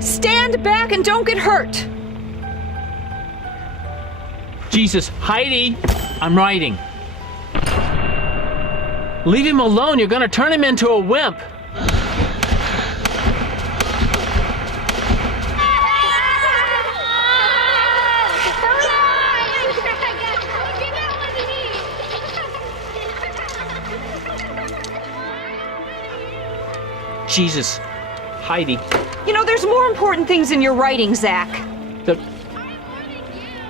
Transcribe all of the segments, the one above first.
Stand back and don't get hurt. Jesus, Heidi, I'm writing. Leave him alone, you're gonna turn him into a wimp. Jesus, Heidi. You know, there's more important things in your writing, Zach.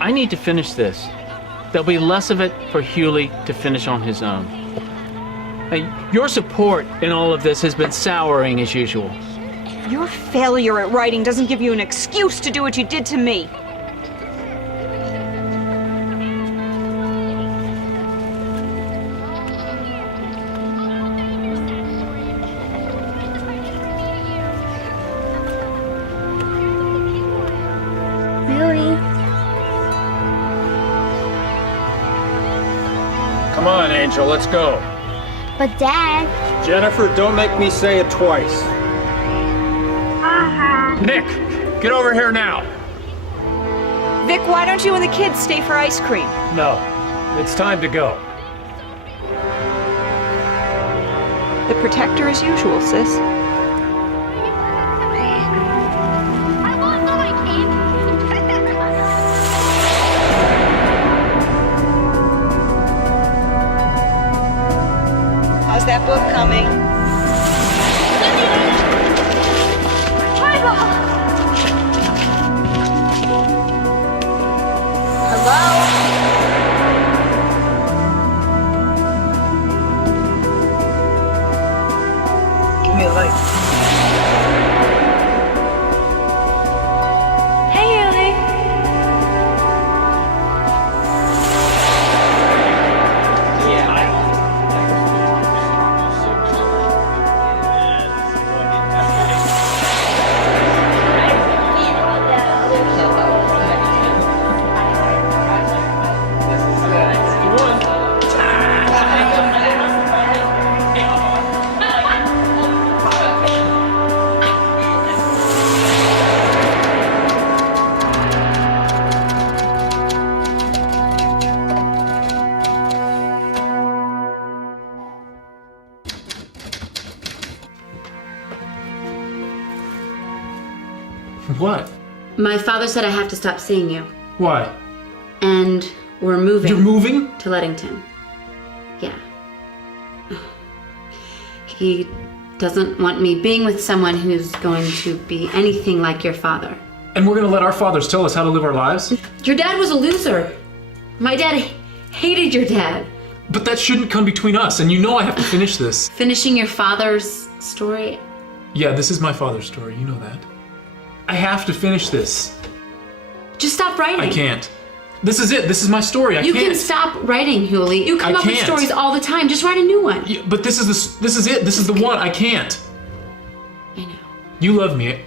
I need to finish this. There'll be less of it for Hulie to finish on his own. Your support in all of this has been souring as usual. Your failure at writing doesn't give you an excuse to do what you did to me. Come on, Angel, let's go. But Dad... Jennifer, don't make me say it twice. Nick, get over here now. Vic, why don't you and the kids stay for ice cream? No, it's time to go. The protector as usual, sis. I want my cape. How's that book coming? Hello? Give me a light. Hey, Hulie. What? My father said I have to stop seeing you. Why? And we're moving. You're moving? To Leadington. Yeah. He doesn't want me being with someone who's going to be anything like your father. And we're gonna let our fathers tell us how to live our lives? Your dad was a loser. My dad hated your dad. But that shouldn't come between us, and you know I have to finish this. Finishing your father's story? Yeah, this is my father's story, you know that. I have to finish this. Just stop writing. I can't. This is it. This is my story. I You can't. can stop writing, Hulie. You come I up with can't. stories all the time. Just write a new one. Yeah, but this is it. This is the one. I can't. I know. You love me.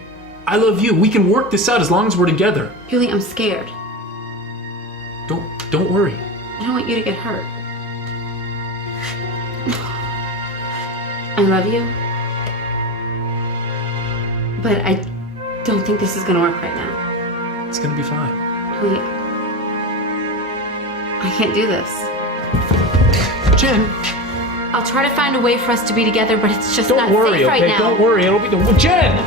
I love you. We can work this out as long as we're together. Hulie, I'm scared. Don't worry. I don't want you to get hurt. I love you. But I don't think this is gonna work right now. It's gonna be fine. Hulie, I can't do this. Jen, I'll try to find a way for us to be together, but it's just don't not worry, safe okay? right now. Don't worry. It'll be Jen!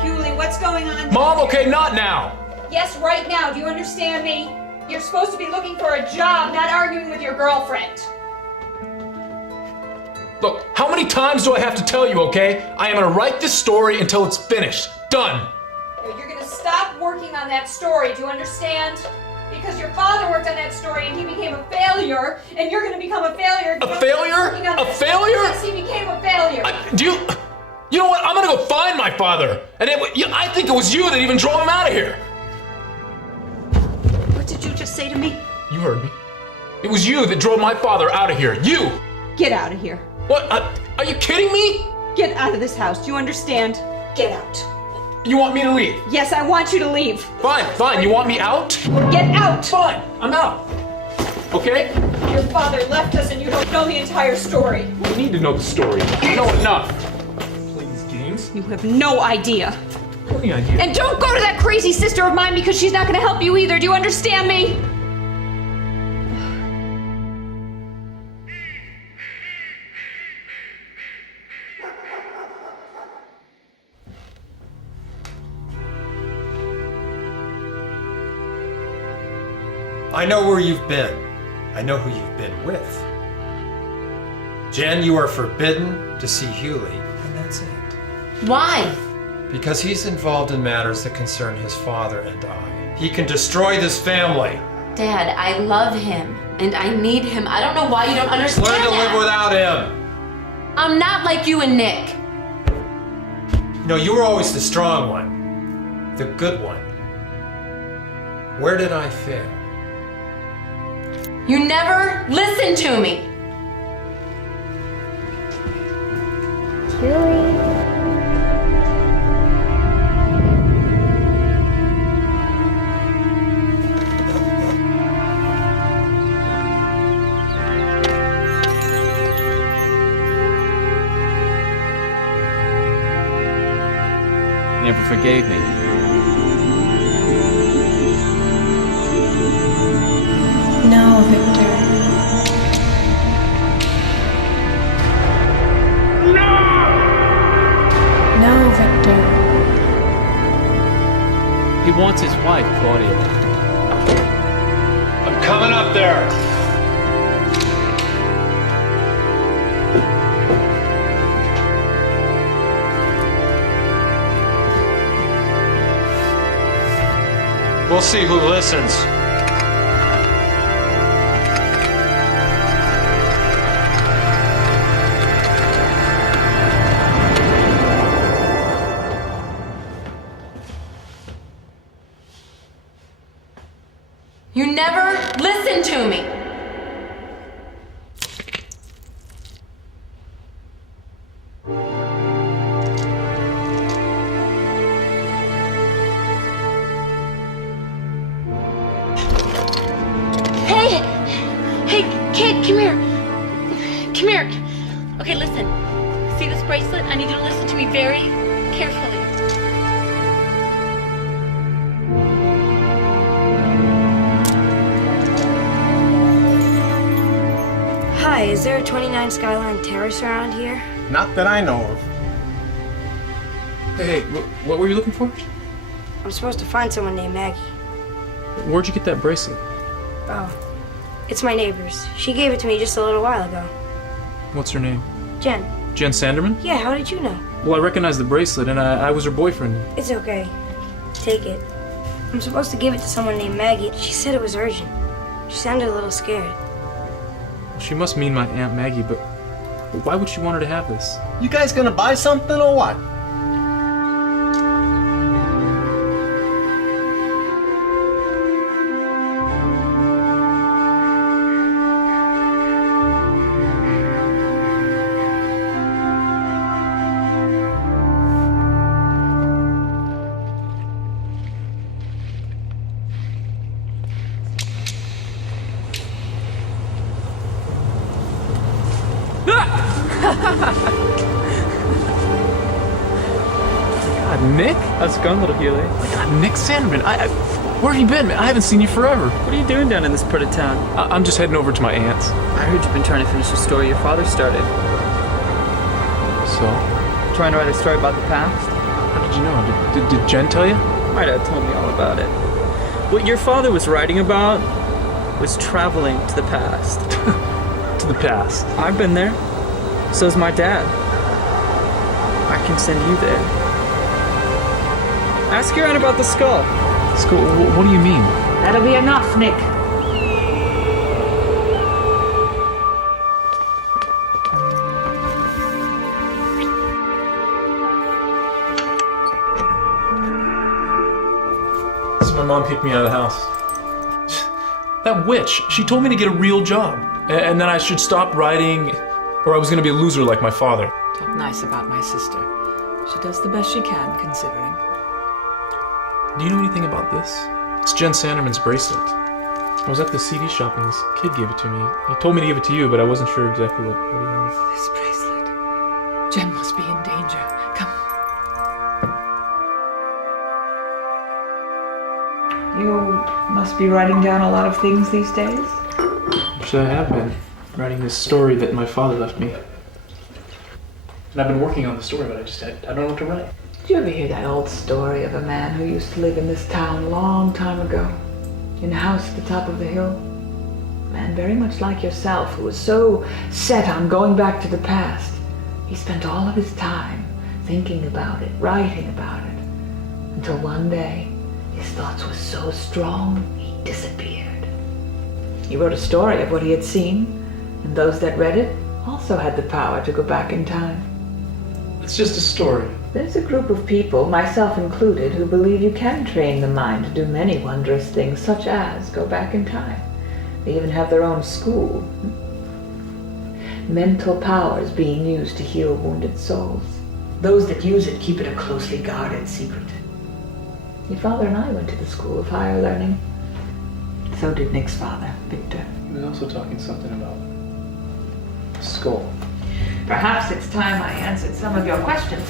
Hulie, what's going on? Mom, okay, not now. Yes, right now. Do you understand me? You're supposed to be looking for a job, not arguing with your girlfriend. Look, how many times do I have to tell you, okay? I am gonna write this story until it's finished. Done. You're gonna stop working on that story, do you understand? Because your father worked on that story and he became a failure, and you're gonna become a failure. A failure? A failure? Yes, he became a failure. You know what? I'm gonna go find my father. And I think it was you that even drove him out of here. What did you just say to me? You heard me. It was you that drove my father out of here. You! Get out of here. What? Are you kidding me? Get out of this house. Do you understand? Get out. You want me to leave? Yes, I want you to leave. Fine. You want me out? Get out! Fine, I'm out. Okay? Your father left us and you don't know the entire story. We need to know the story. I know enough. Play these games? You have no idea. Any idea? And don't go to that crazy sister of mine because she's not going to help you either. Do you understand me? I know where you've been. I know who you've been with. Jen, you are forbidden to see Hulie, and that's it. Why? Because he's involved in matters that concern his father and I. He can destroy this family. Dad, I love him, and I need him. I don't know why you don't understand Learn to live that. without him. I'm not like you and Nick. No, you were always the strong one. The good one. Where did I fail? You never listen to me. Hulie. Never forgave me. No, Victor. No, Victor. He wants his wife, Claudia. I'm coming up there. We'll see who listens. You never listen to me. Hey, kid, come here. Come here. Okay, listen. See this bracelet? I need you to listen to me very carefully. Hi, is there a 29 Skyline Terrace around here? Not that I know of. Hey, what were you looking for? I'm supposed to find someone named Maggie. Where'd you get that bracelet? Oh, it's my neighbor's. She gave it to me just a little while ago. What's her name? Jen. Jen Sanderman? Yeah, how did you know? Well, I recognized the bracelet, and I was her boyfriend. It's okay. Take it. I'm supposed to give it to someone named Maggie. She said it was urgent. She sounded a little scared. She must mean my Aunt Maggie, but why would she want her to have this? You guys gonna buy something or what? God, Nick? How's it going, little Hulie? God, Nick Sanderman. Where have you been, man? I haven't seen you forever. What are you doing down in this part of town? I'm just heading over to my aunt's. I heard you've been trying to finish the story your father started. So? Trying to write a story about the past? How did you know? Did Jen tell you? My dad told me all about it. What your father was writing about was traveling to the past. To the past. I've been there. So's my dad. I can send you there. Ask your aunt about the skull. Skull? What do you mean? That'll be enough, Nick. So my mom kicked me out of the house. That witch, she told me to get a real job. And then I should stop writing, or I was gonna be a loser like my father. Talk nice about my sister. She does the best she can, considering. Do you know anything about this? It's Jen Sanderman's bracelet. I was at the CD shop and this kid gave it to me. He told me to give it to you, but I wasn't sure exactly what he wanted. This bracelet. Jen must be in danger. Come. You must be writing down a lot of things these days? Actually, I have been writing this story that my father left me. And I've been working on the story, but I don't know what to write. Did you ever hear that old story of a man who used to live in this town a long time ago? In a house at the top of the hill? A man very much like yourself, who was so set on going back to the past. He spent all of his time thinking about it, writing about it, until one day his thoughts were so strong he disappeared. He wrote a story of what he had seen, and those that read it also had the power to go back in time. It's just a story. There's a group of people, myself included, who believe you can train the mind to do many wondrous things, such as go back in time. They even have their own school. Mental powers being used to heal wounded souls. Those that use it keep it a closely guarded secret. Your father and I went to the School of Higher Learning. So did Nick's father, Victor. He was also talking something about a skull. Perhaps it's time I answered some of your questions.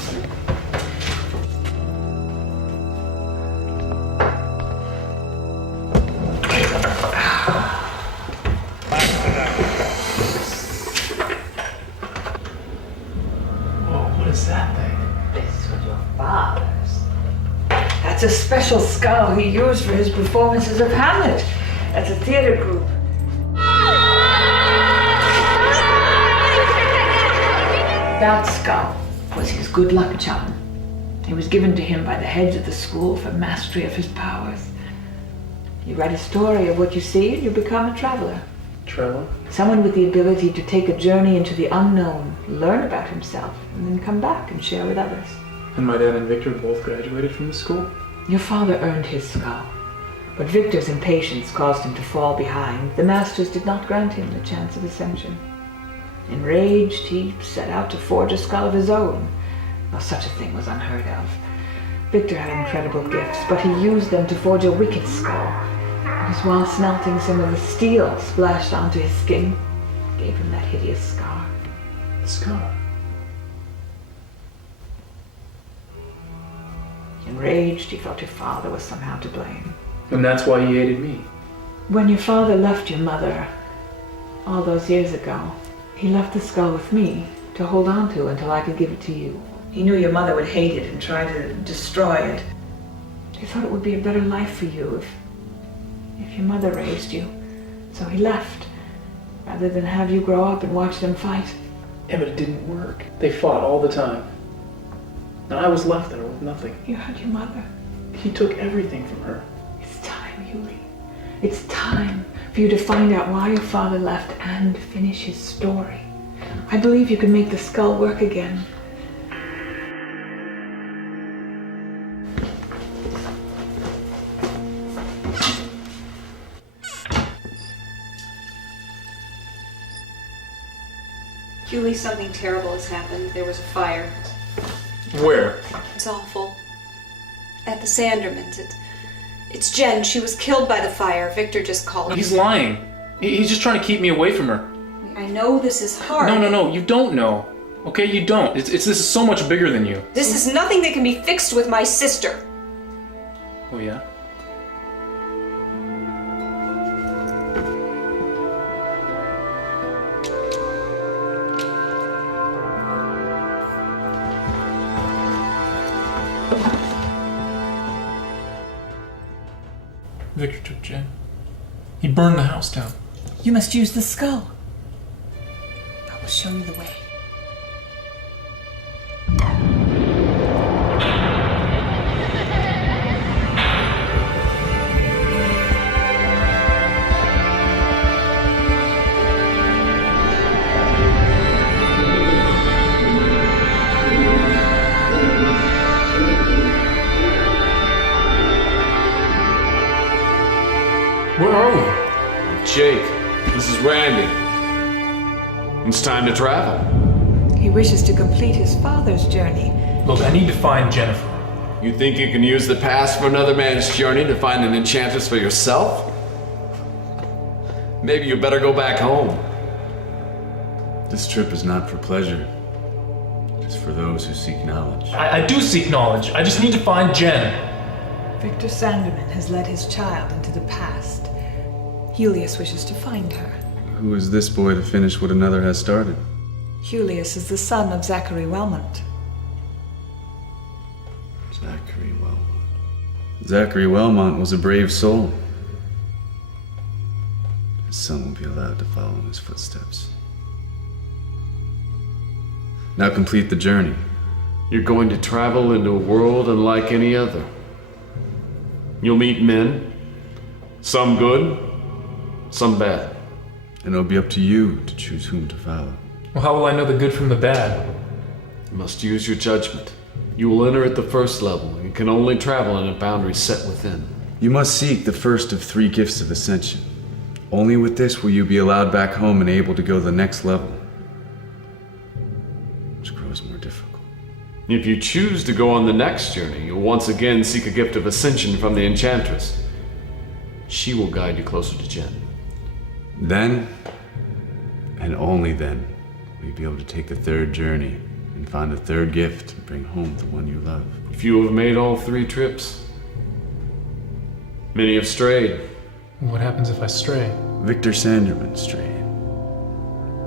Whoa, what is that thing? This was your father's. That's a special skull he used for his performances of Hamlet. That's a theater group. That skull was his good luck charm. It was given to him by the heads of the school for mastery of his powers. You write a story of what you see and you become a traveler. Traveler? Someone with the ability to take a journey into the unknown, learn about himself, and then come back and share with others. And my dad and Victor both graduated from the school? Your father earned his skull, but Victor's impatience caused him to fall behind. The masters did not grant him the chance of ascension. Enraged, he set out to forge a skull of his own. Well, such a thing was unheard of. Victor had incredible gifts, but he used them to forge a wicked skull. It was while smelting some of the steel splashed onto his skin, gave him that hideous scar. The scar? Enraged, he thought your father was somehow to blame. And that's why he hated me. When your father left your mother, all those years ago, he left the skull with me to hold on to until I could give it to you. He knew your mother would hate it and try to destroy it. He thought it would be a better life for you if your mother raised you. So he left, rather than have you grow up and watch them fight. Yeah, but it didn't work. They fought all the time. And I was left there with nothing. You had your mother. He took everything from her. It's time, Hulie. It's time for you to find out why your father left and finish his story. I believe you can make the skull work again. Hulie, something terrible has happened. There was a fire. Where? It's awful. At the Sandermans. It's Jen. She was killed by the fire. Victor just called. He's lying. He's just trying to keep me away from her. I know this is hard. No, you don't know. Okay, you don't. This is so much bigger than you. This is nothing that can be fixed with my sister. Oh, yeah? Victor took Jen. He burned the house down. You must use the skull. I will show you the way. Where are we? Jake, this is Randy. It's time to travel. He He wishes to complete his father's journey. Look, I need to find Jennifer. You think you can use the past for another man's journey to find an enchantress for yourself? Maybe you better go back home. This trip is not for pleasure. It's for those who seek knowledge. I do seek knowledge. I just need to find Jen. Victor Sanderman has led his child into the past. Hulieous wishes to find her. Who is this boy to finish what another has started? Hulieous is the son of Zachary Whelmont. Zachary Whelmont. Zachary Whelmont was a brave soul. His son will be allowed to follow in his footsteps. Now complete the journey. You're going to travel into a world unlike any other. You'll meet men, some good, some bad. And it'll be up to you to choose whom to follow. Well, how will I know the good from the bad? You must use your judgment. You will enter at the first level and can only travel in a boundary set within. You must seek the first of 3 gifts of ascension. Only with this will you be allowed back home and able to go to the next level, which grows more difficult. If you choose to go on the next journey, you'll once again seek a gift of ascension from the Enchantress. She will guide you closer to Jen. Then, and only then, will you be able to take the 3rd journey and find the 3rd gift and bring home the one you love. If you have made all 3 trips, many have strayed. What happens if I stray? Victor Sanderman strayed.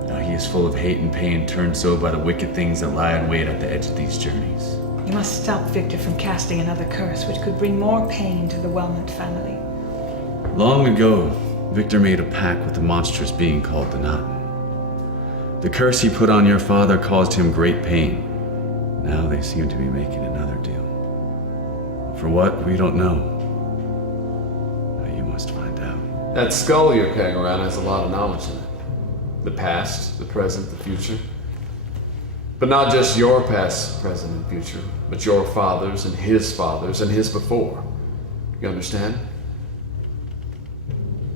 Now he is full of hate and pain, turned so by the wicked things that lie in wait at the edge of these journeys. You must stop Victor from casting another curse, which could bring more pain to the Whelmont family. Long ago, Victor made a pact with a monstrous being called the Knot. The curse he put on your father caused him great pain. Now they seem to be making another deal. For what, we don't know. But you must find out. That skull you're carrying around has a lot of knowledge in it. The past, the present, the future. But not just your past, present, and future, but your father's and his before. You understand?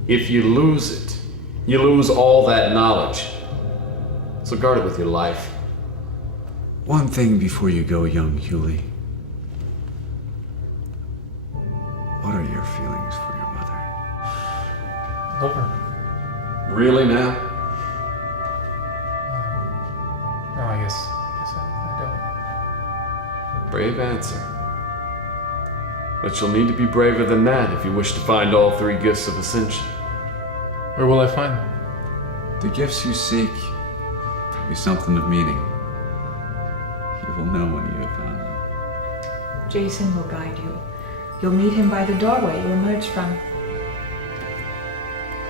If you lose it, you lose all that knowledge. So guard it with your life. One thing before you go, young Hulie. What are your feelings for your mother? Love her. Really now? No, I guess I don't. Brave answer. But you'll need to be braver than that if you wish to find all 3 gifts of ascension. Where will I find them? The gifts you seek will be something of meaning. You will know when you have found them. Jason will guide you. You'll meet him by the doorway you emerged from.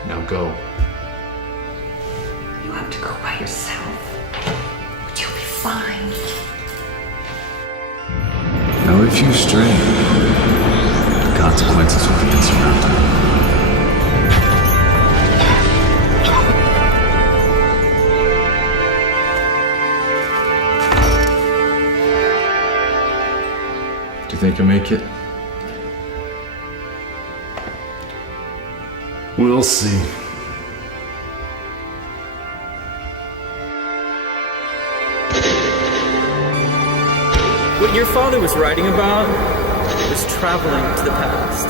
Now go. You have to go by yourself. But you'll be fine. Now if you stray, the consequences will be insurmountable. Do you think you'll make it? We'll see. What your father was writing about was traveling to the past.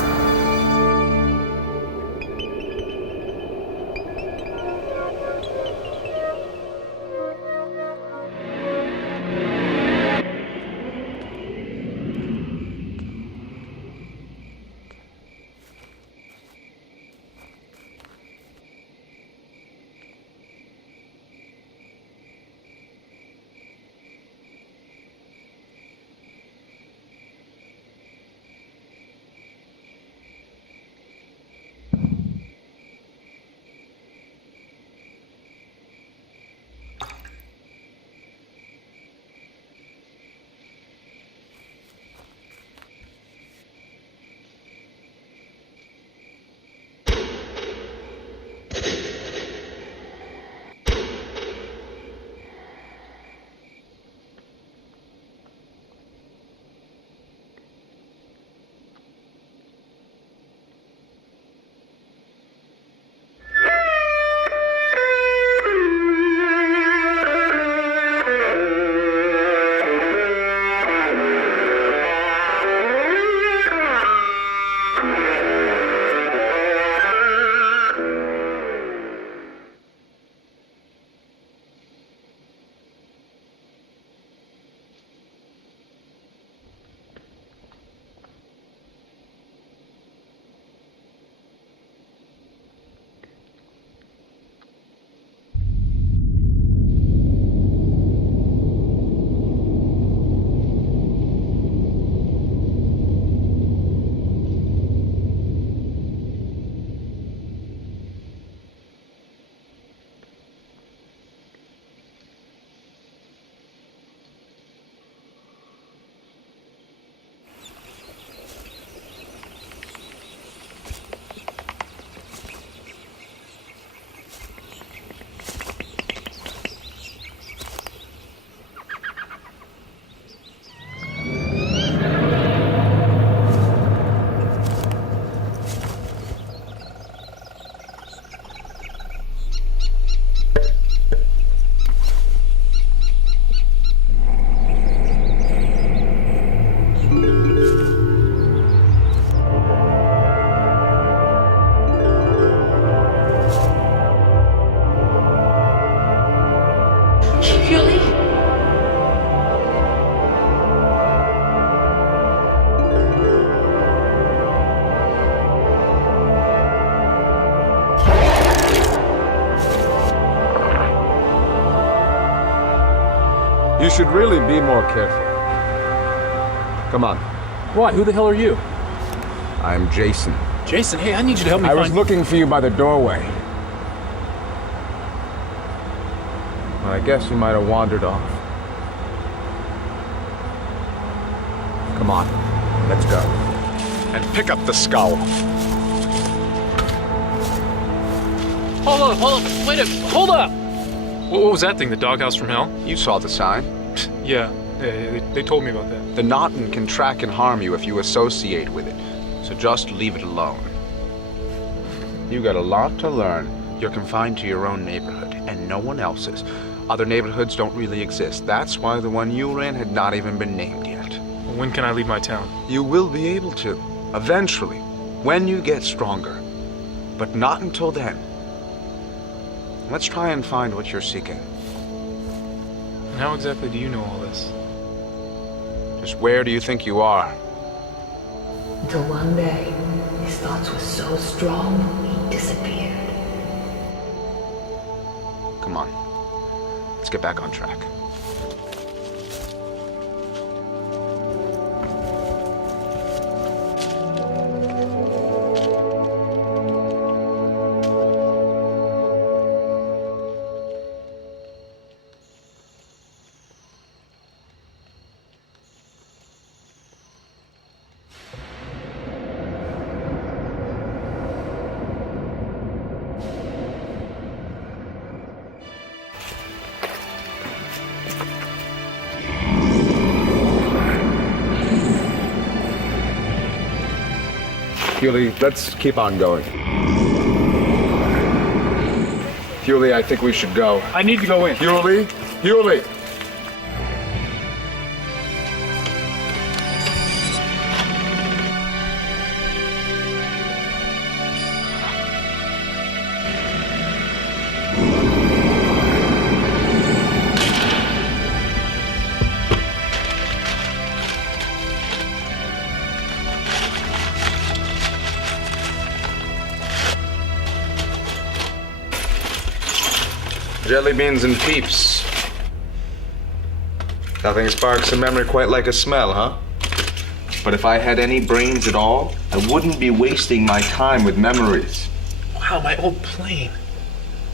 You should really be more careful. Come on. What? Who the hell are you? I'm Jason. Jason, hey, I need you to help me I was looking for you by the doorway. Well, I guess you might have wandered off. Come on, let's go. And pick up the skull. Hold up! What was that thing, the doghouse from hell? You saw the sign. Yeah, they told me about that. The Naughton can track and harm you if you associate with it, so just leave it alone. You got a lot to learn. You're confined to your own neighborhood, and no one else's. Other neighborhoods don't really exist. That's why the one you ran had not even been named yet. When can I leave my town? You will be able to, eventually, when you get stronger. But not until then. Let's try and find what you're seeking. And how exactly do you know all this? Just where do you think you are? Until one day, his thoughts were so strong, he disappeared. Come on. Let's get back on track. Hulie, let's keep on going. Hulie, I think we should go. I need to go in. Hulie! Hulie! Jelly beans and peeps. Nothing sparks a memory quite like a smell, huh? But if I had any brains at all, I wouldn't be wasting my time with memories. Wow, my old plane.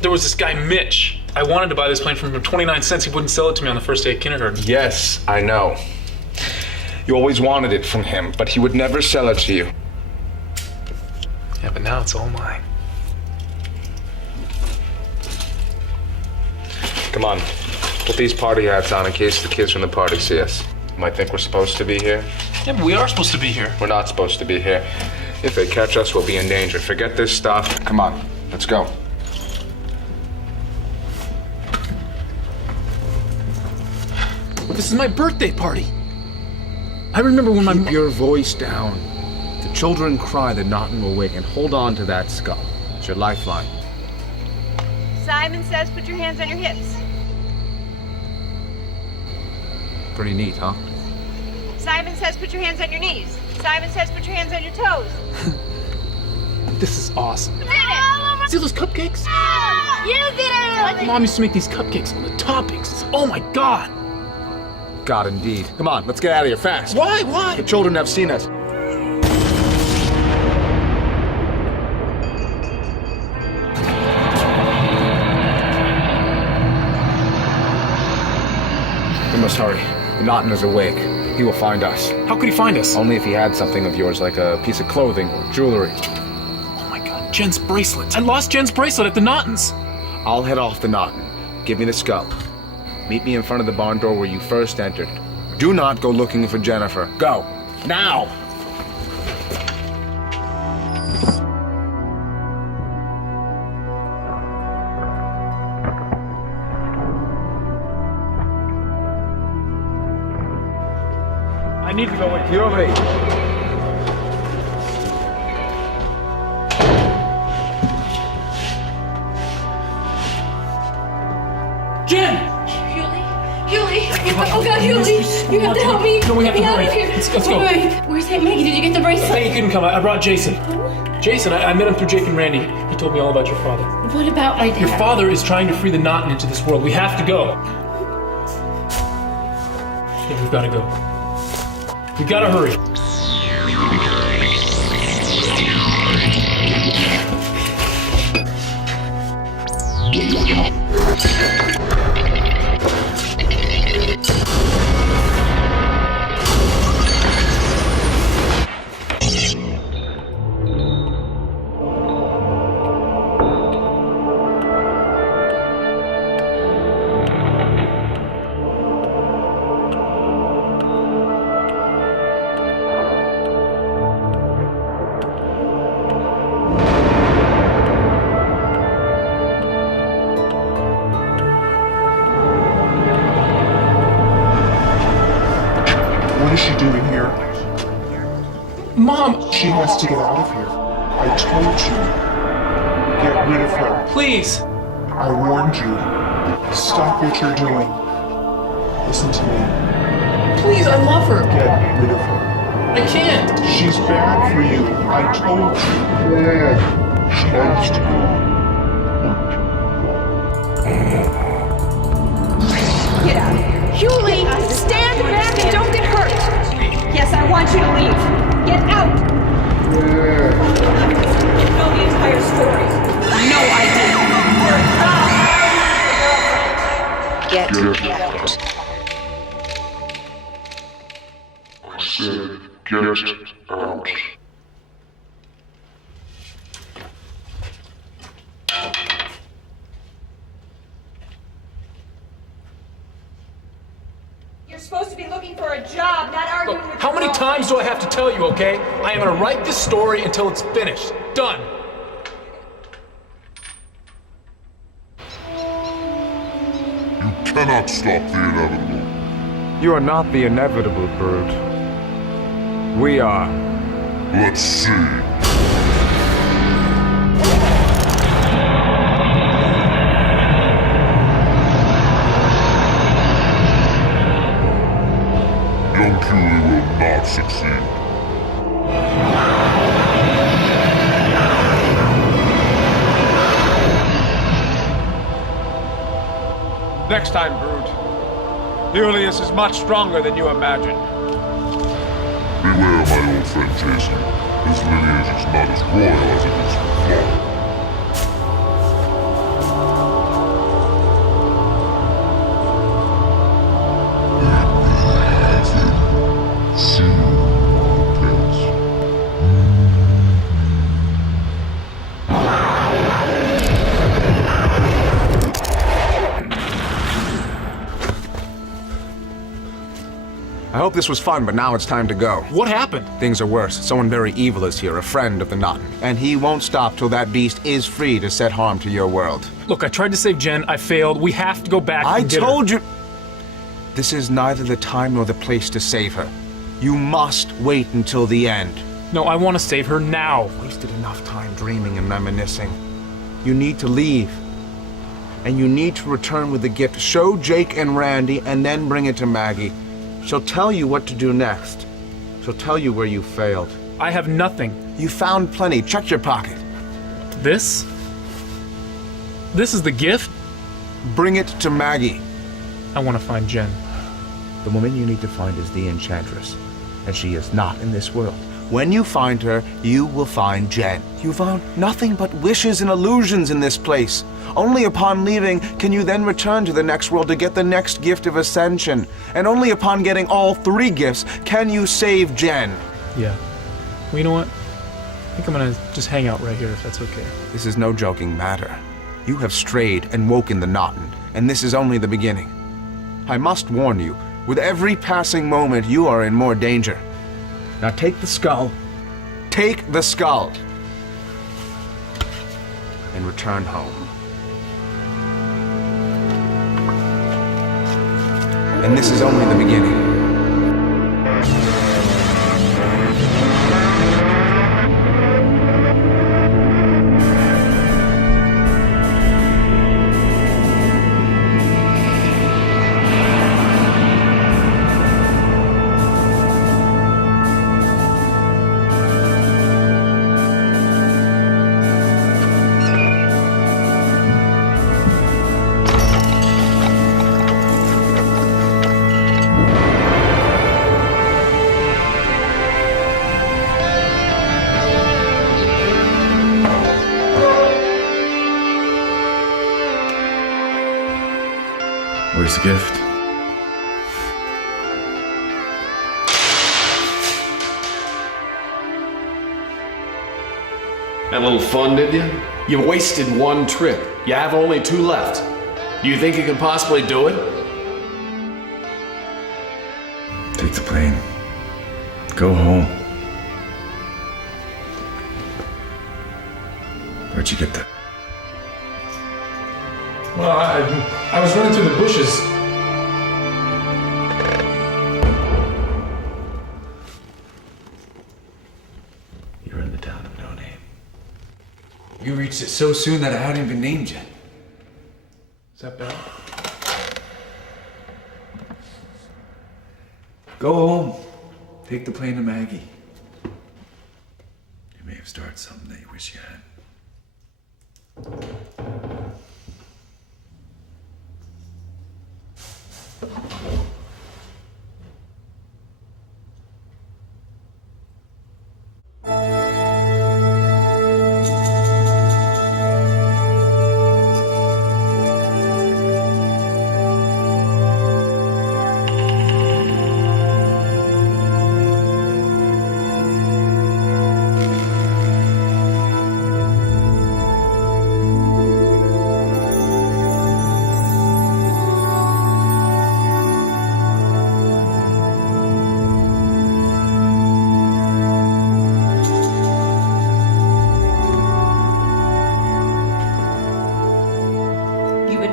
There was this guy, Mitch. I wanted to buy this plane from him for 29 cents. He wouldn't sell it to me on the first day of kindergarten. Yes, I know. You always wanted it from him, but he would never sell it to you. Yeah, but now it's all mine. Come on, put these party hats on in case the kids from the party see us. Might think we're supposed to be here. Yeah, but we are supposed to be here. We're not supposed to be here. If they catch us, we'll be in danger. Forget this stuff. Come on, let's go. This is my birthday party. I remember when Keep your voice down. If the children cry, the Naughton will wake, and hold on to that skull. It's your lifeline. Simon says put your hands on your hips. Pretty neat, huh? Simon says put your hands on your knees. Simon says put your hands on your toes. This is awesome. You did it! See those cupcakes? You did it! Mom used to make these cupcakes on the toppings. Oh my God! God, indeed. Come on, let's get out of here fast. Why? Why? The children have seen us. We must hurry. The Naughton is awake. He will find us. How could he find us? Only if he had something of yours, like a piece of clothing or jewelry. Oh my God, Jen's bracelet. I lost Jen's bracelet at the Naughtons. I'll head off the Naughton. Give me the skull. Meet me in front of the barn door where you first entered. Do not go looking for Jennifer. Go. Now! I need to go in. You're late. Jen! Hulie! Oh God, Hulie! You have to help me! No, we have to Get hurry. out of here. Let's go. Wait, where's Aunt Maggie? Did you get the bracelet? Maggie couldn't come. I brought Jason. Jason, I met him through Jake and Randy. He told me all about your father. What about my dad? Your father is trying to free the Naughton into this world. We have to go. Okay, we've gotta go. We gotta hurry. What is she doing here? Mom! She has to get out of here. I told you. Get rid of her. Please! I warned you. Stop what you're doing. Listen to me. Please, I love her! Get rid of her. I can't! She's bad for you. I told you. She has to go. Get out of here. Hulie, stand back and don't get hurt. Yes, I want you to leave. Get out. You know the entire story. No, I didn't. Get out. I said, get out. You're supposed to be looking for a job, not arguing with How many times do I have to tell you, okay? I am gonna write this story until it's finished. Done. You cannot stop the inevitable. You are not the inevitable, Brute. We are. Let's see. Young Hulie will not succeed. Next time, Brute. Hulieous is much stronger than you imagine. Beware, my old friend Jason. His lineage is not as royal as it is flawed. I hope this was fun, but now it's time to go. What happened? Things are worse. Someone very evil is here, a friend of the Naughton. And he won't stop till that beast is free to set harm to your world. Look, I tried to save Jen. I failed. We have to go back I and get her. told you! This is neither the time nor the place to save her. You must wait until the end. No, I want to save her now. Wasted enough time dreaming and reminiscing. You need to leave. And you need to return with the gift. Show Jake and Randy, and then bring it to Maggie. She'll tell you what to do next. She'll tell you where you failed. I have nothing. You found plenty. Check your pocket. This? This is the gift? Bring it to Maggie. I want to find Jen. The woman you need to find is the Enchantress, and she is not in this world. When you find her, you will find Jen. You found nothing but wishes and illusions in this place. Only upon leaving can you then return to the next world to get the next gift of ascension. And only upon getting all 3 gifts can you save Jen. Yeah. Well, you know what? I think I'm gonna just hang out right here if that's okay. This is no joking matter. You have strayed and woken the Naughton, and this is only the beginning. I must warn you, with every passing moment you are in more danger. Now take the skull. Take the skull. And return home. And this is only the beginning. Where's the gift? Had a little fun, did you? You wasted one trip. You have only 2 left. Do you think you can possibly do it? Take the plane. Go home. Where'd you get that? Well, I was running through the bushes. You're in the town of no name. You reached it so soon that I hadn't even named yet. Is that bad? Go home. Take the plane to Maggie. You may have started something that you wish you had.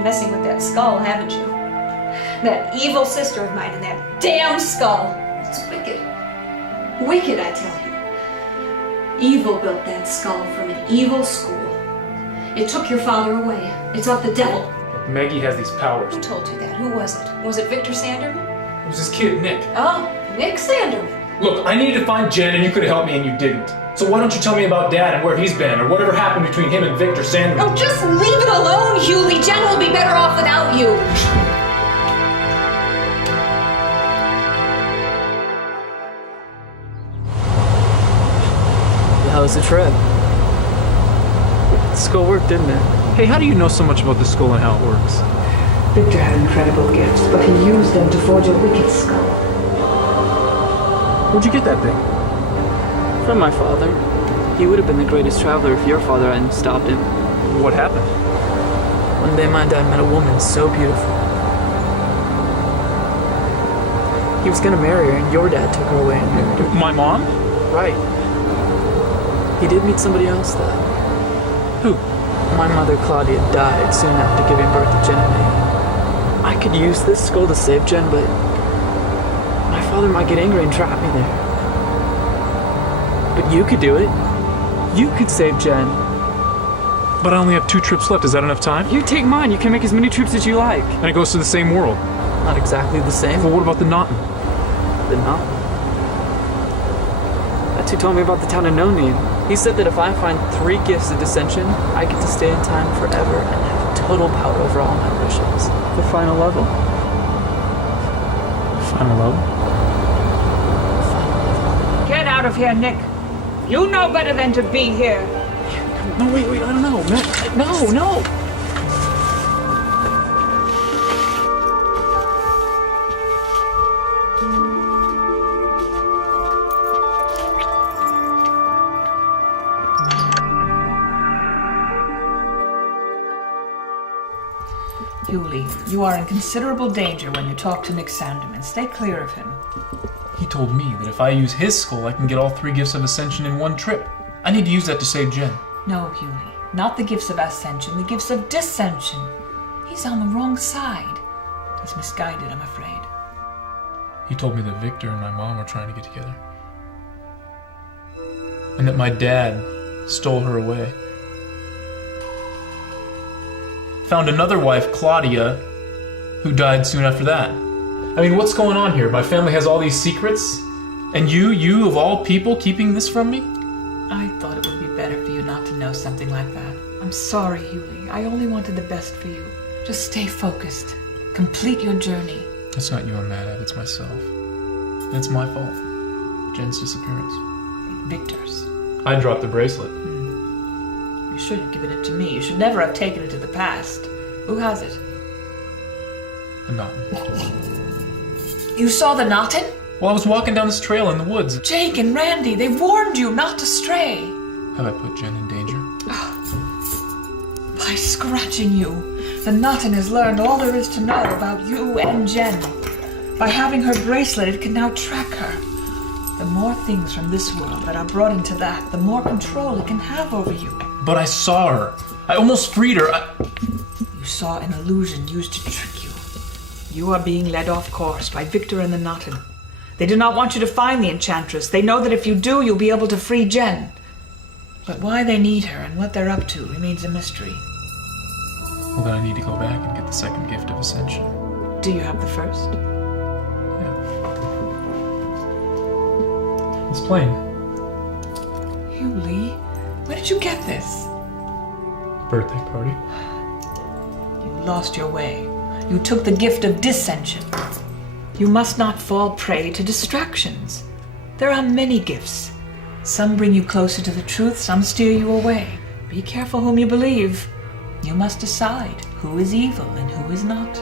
Messing with that skull, haven't you? That evil sister of mine and that damn skull. It's wicked. Wicked, I tell you. Evil built that skull from an evil school. It took your father away. It's of the devil. Look, Maggie has these powers. Who told you that? Who was it? Was it Victor Sanderman? It was this kid, Nick. Oh, Nick Sanderman. Look, I needed to find Jen and you could have helped me and you didn't. So why don't you tell me about Dad and where he's been, or whatever happened between him and Victor Sanderman? Oh, just leave it alone, Hulie. Jen will be better off without you. How was the trip? The skull worked, didn't it? Hey, how do you know so much about the skull and how it works? Victor had incredible gifts, but he used them to forge a wicked skull. Where'd you get that thing? From my father. He would have been the greatest traveler if your father hadn't stopped him. What happened? One day my dad met a woman so beautiful. He was gonna marry her and your dad took her away and married her. My mom? Right. He did meet somebody else though. Who? My mother Claudia died soon after giving birth to Jen and me. I could use this skull to save Jen, but my father might get angry and trap me there. But you could do it. You could save Jen. But I only have 2 trips left. Is that enough time? You take mine. You can make as many trips as you like. And it goes to the same world. Not exactly the same. Well, what about the Naughton? The Naughton? That's who told me about the town of No Name. He said that if I find 3 gifts of dissension, I get to stay in time forever and have total power over all my wishes. The final level. Final level? Get out of here, Nick. You know better than to be here. No, wait, I don't know. No. Hulie, you are in considerable danger when you talk to Nick Sanderman. Stay clear of him. He told me that if I use his skull, I can get all 3 gifts of ascension in one trip. I need to use that to save Jen. No, Hulie. Not the gifts of ascension, the gifts of dissension. He's on the wrong side. He's misguided, I'm afraid. He told me that Victor and my mom were trying to get together. And that my dad stole her away. Found another wife, Claudia, who died soon after that. I mean, what's going on here? My family has all these secrets? And you of all people, keeping this from me? I thought it would be better for you not to know something like that. I'm sorry, Hulie. I only wanted the best for you. Just stay focused. Complete your journey. It's not you I'm mad at, it's myself. And it's my fault. Jen's disappearance. Victor's. I dropped the bracelet. You should have given it to me. You should never have taken it to the past. Who has it? The Knottin. You saw the Knottin? Well, I was walking down this trail in the woods. Jake and Randy, they warned you not to stray. Have I put Jen in danger? By scratching you, the Knottin has learned all there is to know about you and Jen. By having her bracelet, it can now track her. The more things from this world that are brought into that, the more control it can have over you. But I saw her. I almost freed her. You saw an illusion used to trick you. You are being led off course by Victor and the Knottin. They do not want you to find the Enchantress. They know that if you do, you'll be able to free Jen. But why they need her and what they're up to remains a mystery. Well, then I need to go back and get the second gift of Ascension. Do you have the first? It's plain. Hulie, where did you get this? Birthday party. You lost your way. You took the gift of dissension. You must not fall prey to distractions. There are many gifts. Some bring you closer to the truth, some steer you away. Be careful whom you believe. You must decide who is evil and who is not.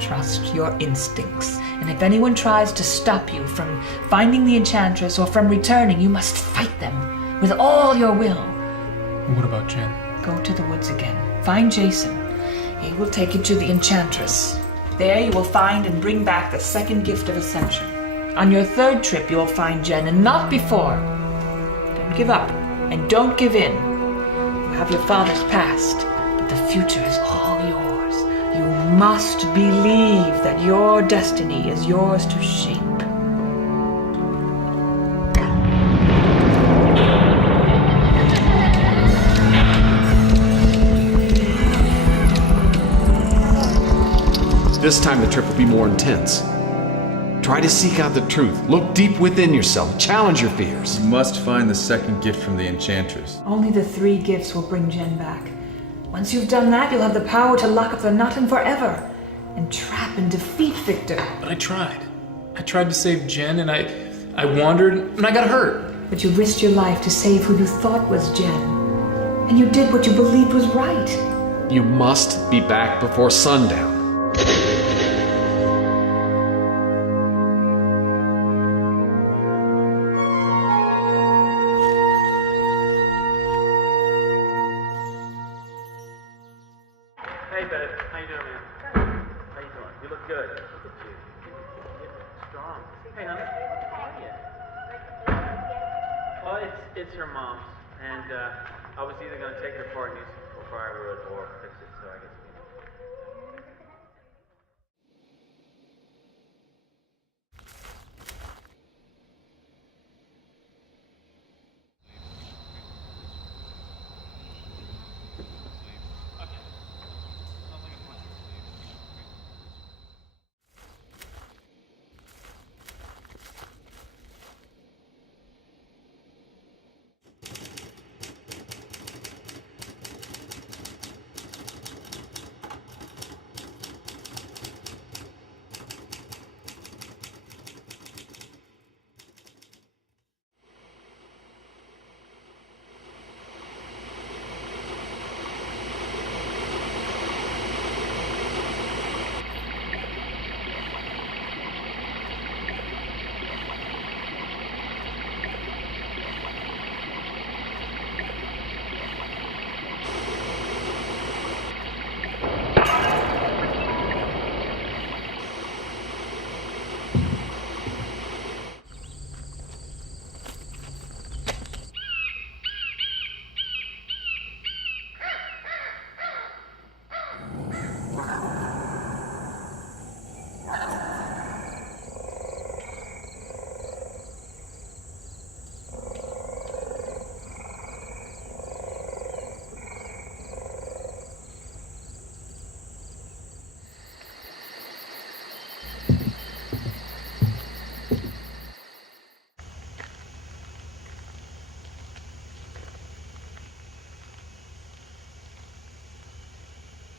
Trust your instincts. And if anyone tries to stop you from finding the Enchantress or from returning, you must fight them with all your will. What about Jen? Go to the woods again. Find Jason. He will take you to the Enchantress. There you will find and bring back the second gift of Ascension. On your third trip you will find Jen, and not before. Don't give up, and don't give in. You have your father's past, but the future is all yours. You must believe that your destiny is yours to shape. This time the trip will be more intense. Try to seek out the truth. Look deep within yourself. Challenge your fears. You must find the second gift from the Enchantress. Only the 3 gifts will bring Jen back. Once you've done that, you'll have the power to lock up the Knottin forever and trap and defeat Victor. But I tried. I tried to save Jen, and I wandered, and I got hurt. But you risked your life to save who you thought was Jen. And you did what you believed was right. You must be back before sundown. Hey, babe. How you doing, man? How you doing? You look good. Look at you. You're strong. Hey, honey. How are you? Well, it's her mom's, and I was either going to take it apart and use it for firewood or fix it, so I guess.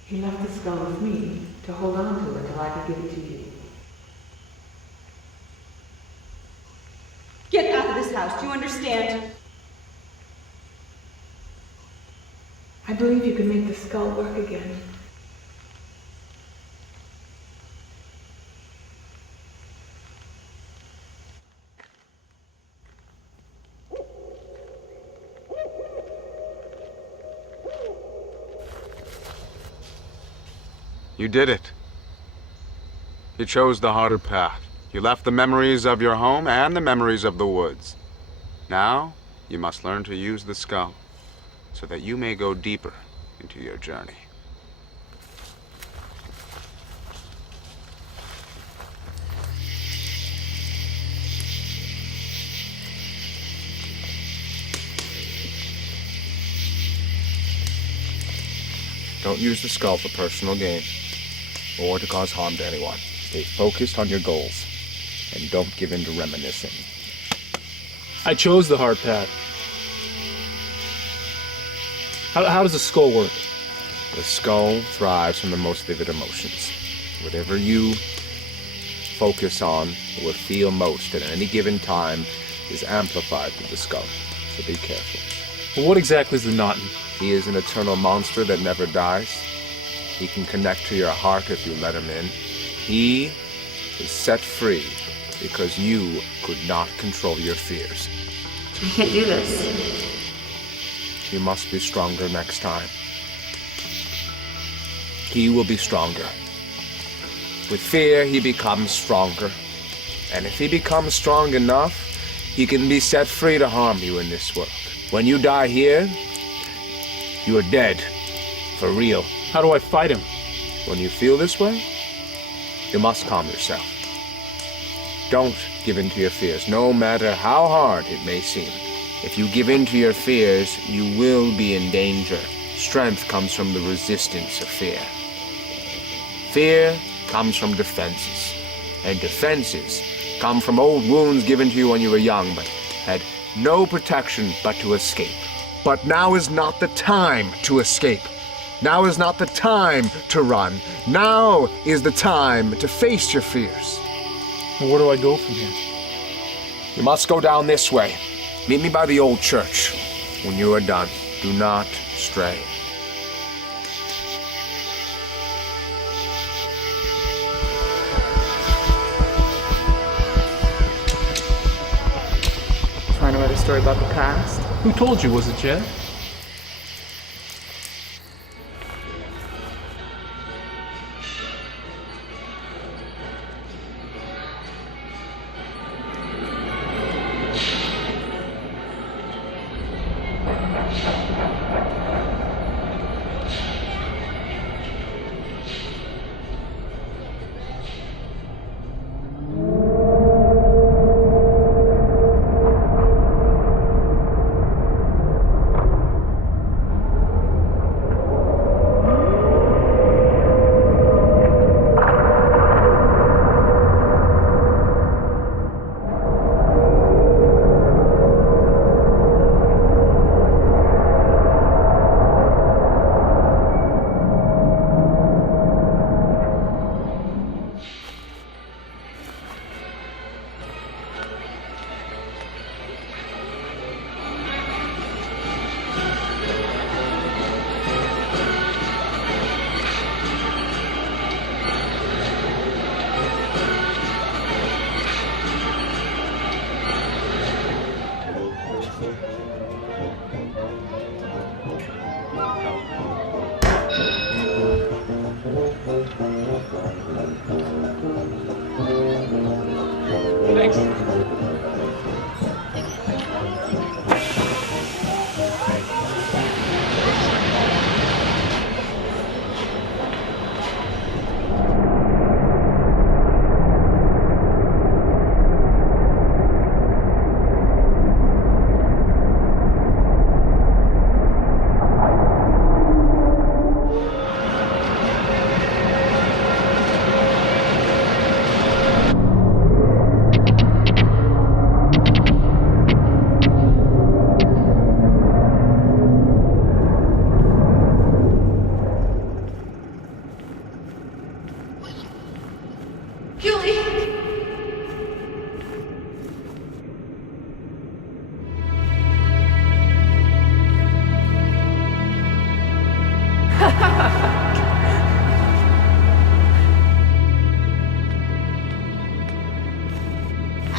He left the skull with me to hold on to until I could give it to you. Get out of this house, do you understand? I believe you can make the skull work again. You did it. You chose the harder path. You left the memories of your home and the memories of the woods. Now, you must learn to use the skull so that you may go deeper into your journey. Don't use the skull for personal gain or to cause harm to anyone. Stay focused on your goals and don't give in to reminiscing. I chose the hard path. How does the skull work? The skull thrives from the most vivid emotions. Whatever you focus on or feel most at any given time is amplified through the skull, so be careful. Well, what exactly is the Naughton? He is an eternal monster that never dies. He can connect to your heart if you let him in. He is set free because you could not control your fears. I can't do this. You must be stronger next time. He will be stronger. With fear, he becomes stronger. And if he becomes strong enough, he can be set free to harm you in this world. When you die here, you are dead. For real. How do I fight him? When you feel this way, you must calm yourself. Don't give in to your fears, no matter how hard it may seem. If you give in to your fears, you will be in danger. Strength comes from the resistance of fear. Fear comes from defenses, and defenses come from old wounds given to you when you were young, but had no protection but to escape. But now is not the time to escape. Now is not the time to run. Now is the time to face your fears. Well, where do I go from here? You must go down this way. Meet me by the old church. When you are done, do not stray. Trying to write a story about the past? Who told you? Was it Jed?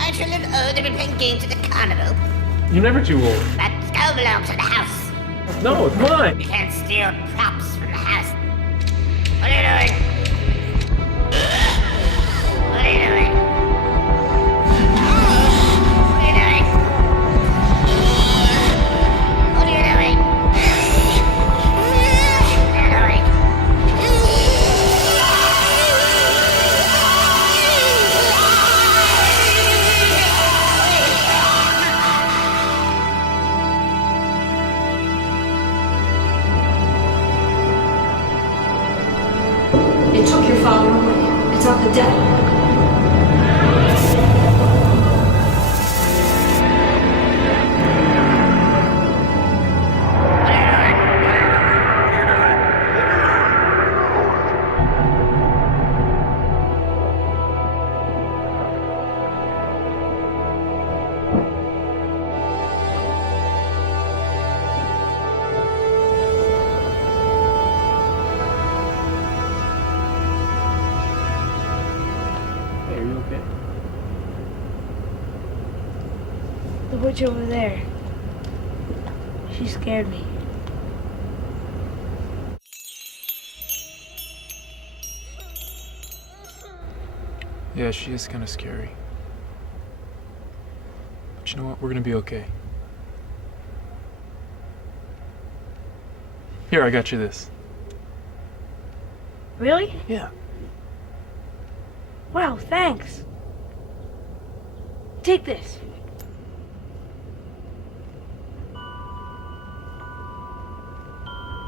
Aren't you a little old to be playing games at the carnival? You're never too old. That skull belongs to the house. No, it's mine. You can't steal props from the house. What are you doing? It took your father away. It's of the devil. The witch over there. She scared me. Yeah, she is kind of scary. But you know what? We're gonna be okay. Here, I got you this. Really? Yeah. Wow, thanks. Take this.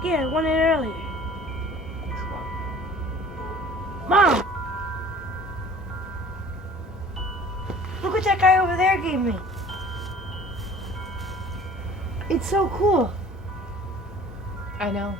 Yeah, I wanted it earlier. Thanks a lot. Mom! Look what that guy over there gave me. It's so cool. I know.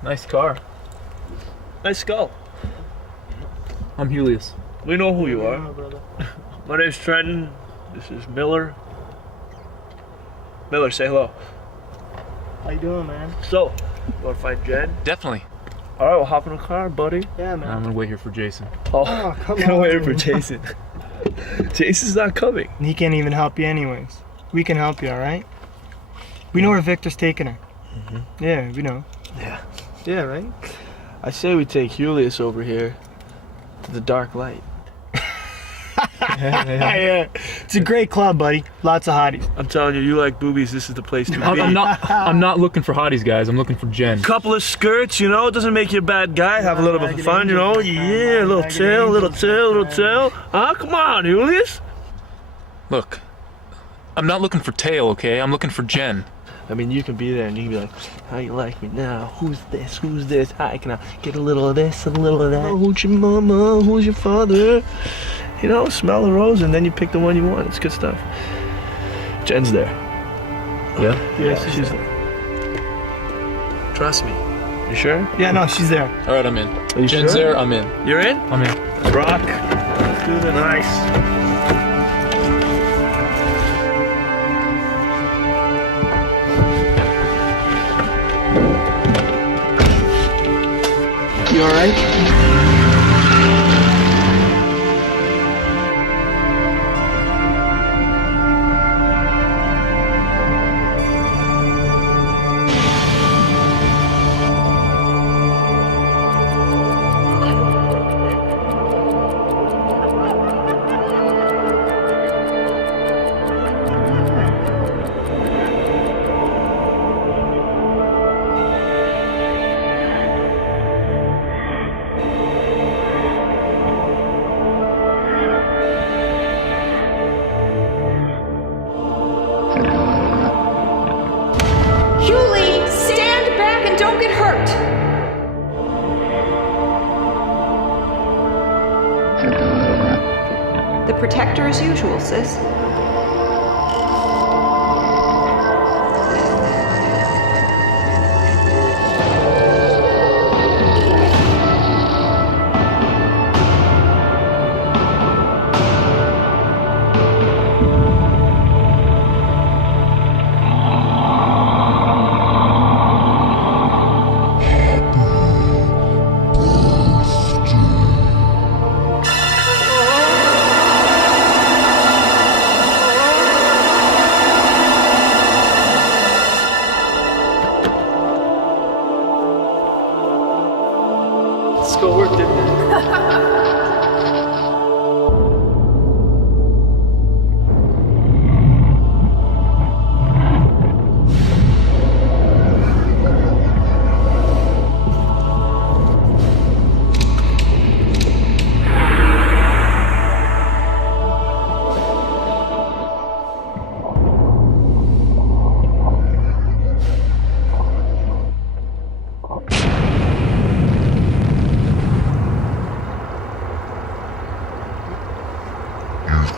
Nice car. Nice skull. I'm Hulieous. We know who you are. My name's Trenton. This is Miller. Miller, say hello. How you doing, man? So, you wanna find Jen? Definitely. Alright, we'll hop in the car, buddy. Yeah, man. I'm gonna wait here for Jason. Oh, come I'm on. waiting for Jason. Jason's not coming. He can't even help you anyways. We can help you, alright? We know where Victor's taking her. Yeah, we know. Yeah. Yeah, right? I say we take Hulieous over here to the dark light. Yeah. It's a great club, buddy. Lots of hotties. I'm telling you, you like boobies, this is the place to be. I'm not looking for hotties, guys. I'm looking for Jen. Couple of skirts, you know, it doesn't make you a bad guy. Have a little bit of fun, you know. Yeah, a little tail, little tail, little tail. Huh? Come on, Hulieous. Look, I'm not looking for tail, okay? I'm looking for Jen. I mean, you can be there and you can be like, how you like me now? Who's this? Who's this? Hi, can I get a little of this, a little of that? Oh, who's your mama? Who's your father? You know, smell the rose and then you pick the one you want. It's good stuff. Jen's there. Yeah? Yeah, she's there. Trust me. You sure? Yeah, no, she's there. All right, I'm in. Are you Jen's sure? there, I'm in. You're in? I'm in. Let's rock. Let's do the nice. You alright? The protector as usual, sis. Skull worked, didn't it?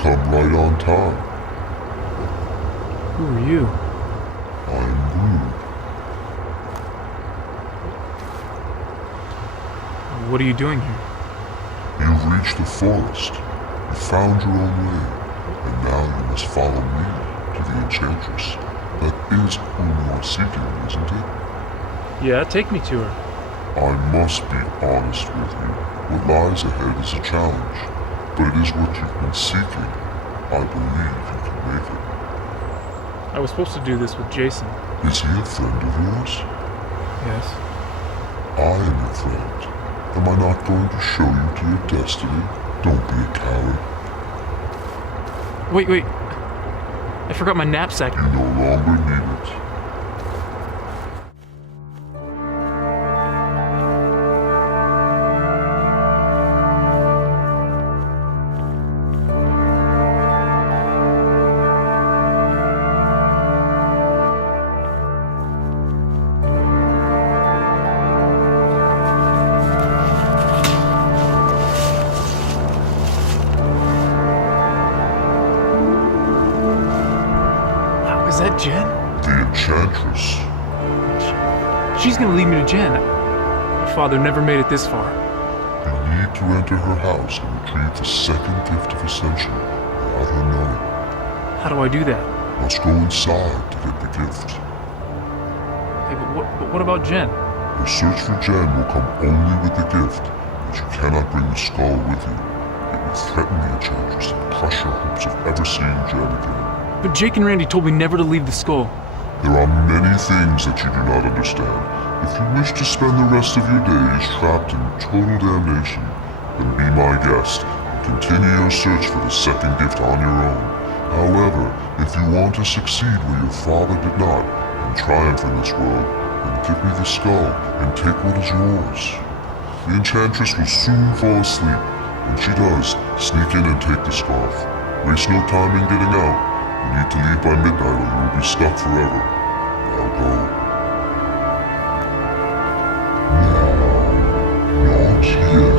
Come right on time. Who are you? I'm Brood. What are you doing here? You've reached the forest. You found your own way. And now you must follow me to the Enchantress. That is whom you are seeking, isn't it? Yeah, take me to her. I must be honest with you. What lies ahead is a challenge. But it is what you've been seeking. I believe you can make it. I was supposed to do this with Jason. Is he a friend of yours? Yes. I am your friend. Am I not going to show you to your destiny? Don't be a coward. Wait. I forgot my knapsack. You no longer need it. Is that Jen? The Enchantress. She's gonna lead me to Jen. My father never made it this far. You need to enter her house and retrieve the second gift of Ascension without her knowing. How do I do that? You must go inside to get the gift. Hey, but what about Jen? Your search for Jen will come only with the gift, but you cannot bring the skull with you. It will threaten the Enchantress and crush your hopes of ever seeing Jen again. But Jake and Randy told me never to leave the skull. There are many things that you do not understand. If you wish to spend the rest of your days trapped in total damnation, then be my guest and continue your search for the second gift on your own. However, if you want to succeed where your father did not, and triumph in this world, then give me the skull and take what is yours. The Enchantress will soon fall asleep. When she does, sneak in and take the scarf. Waste no time in getting out. You need to leave by midnight or you will be stuck forever. Now go. No, not yet.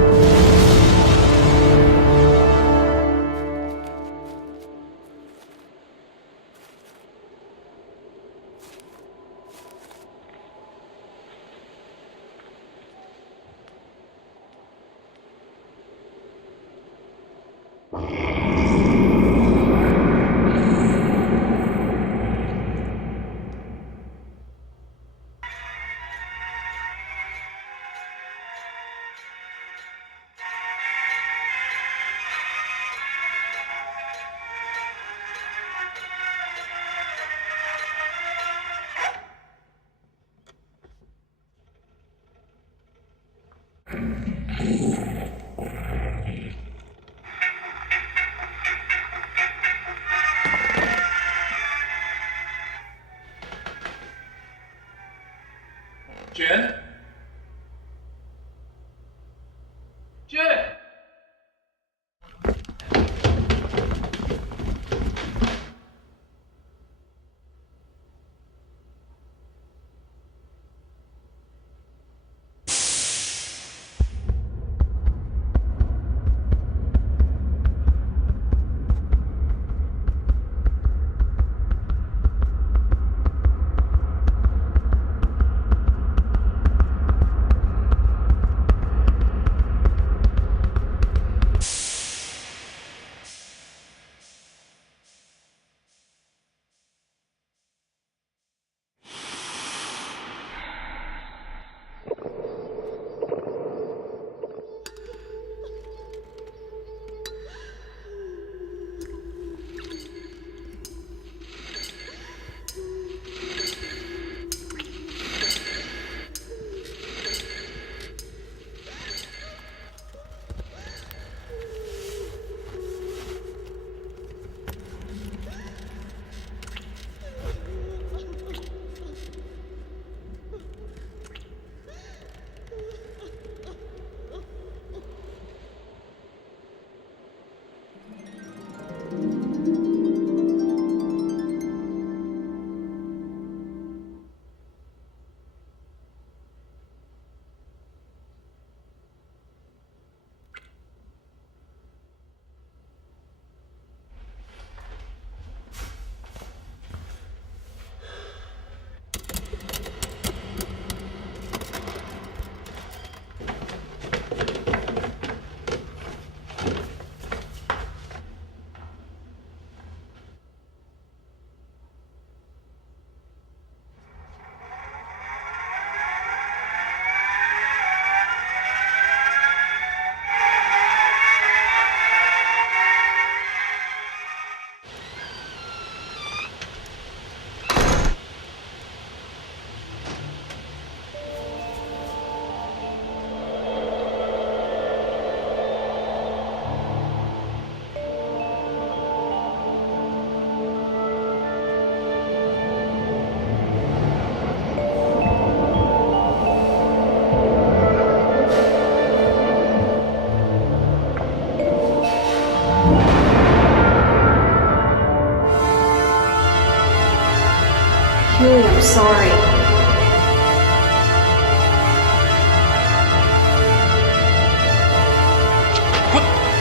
Hulie, I'm sorry.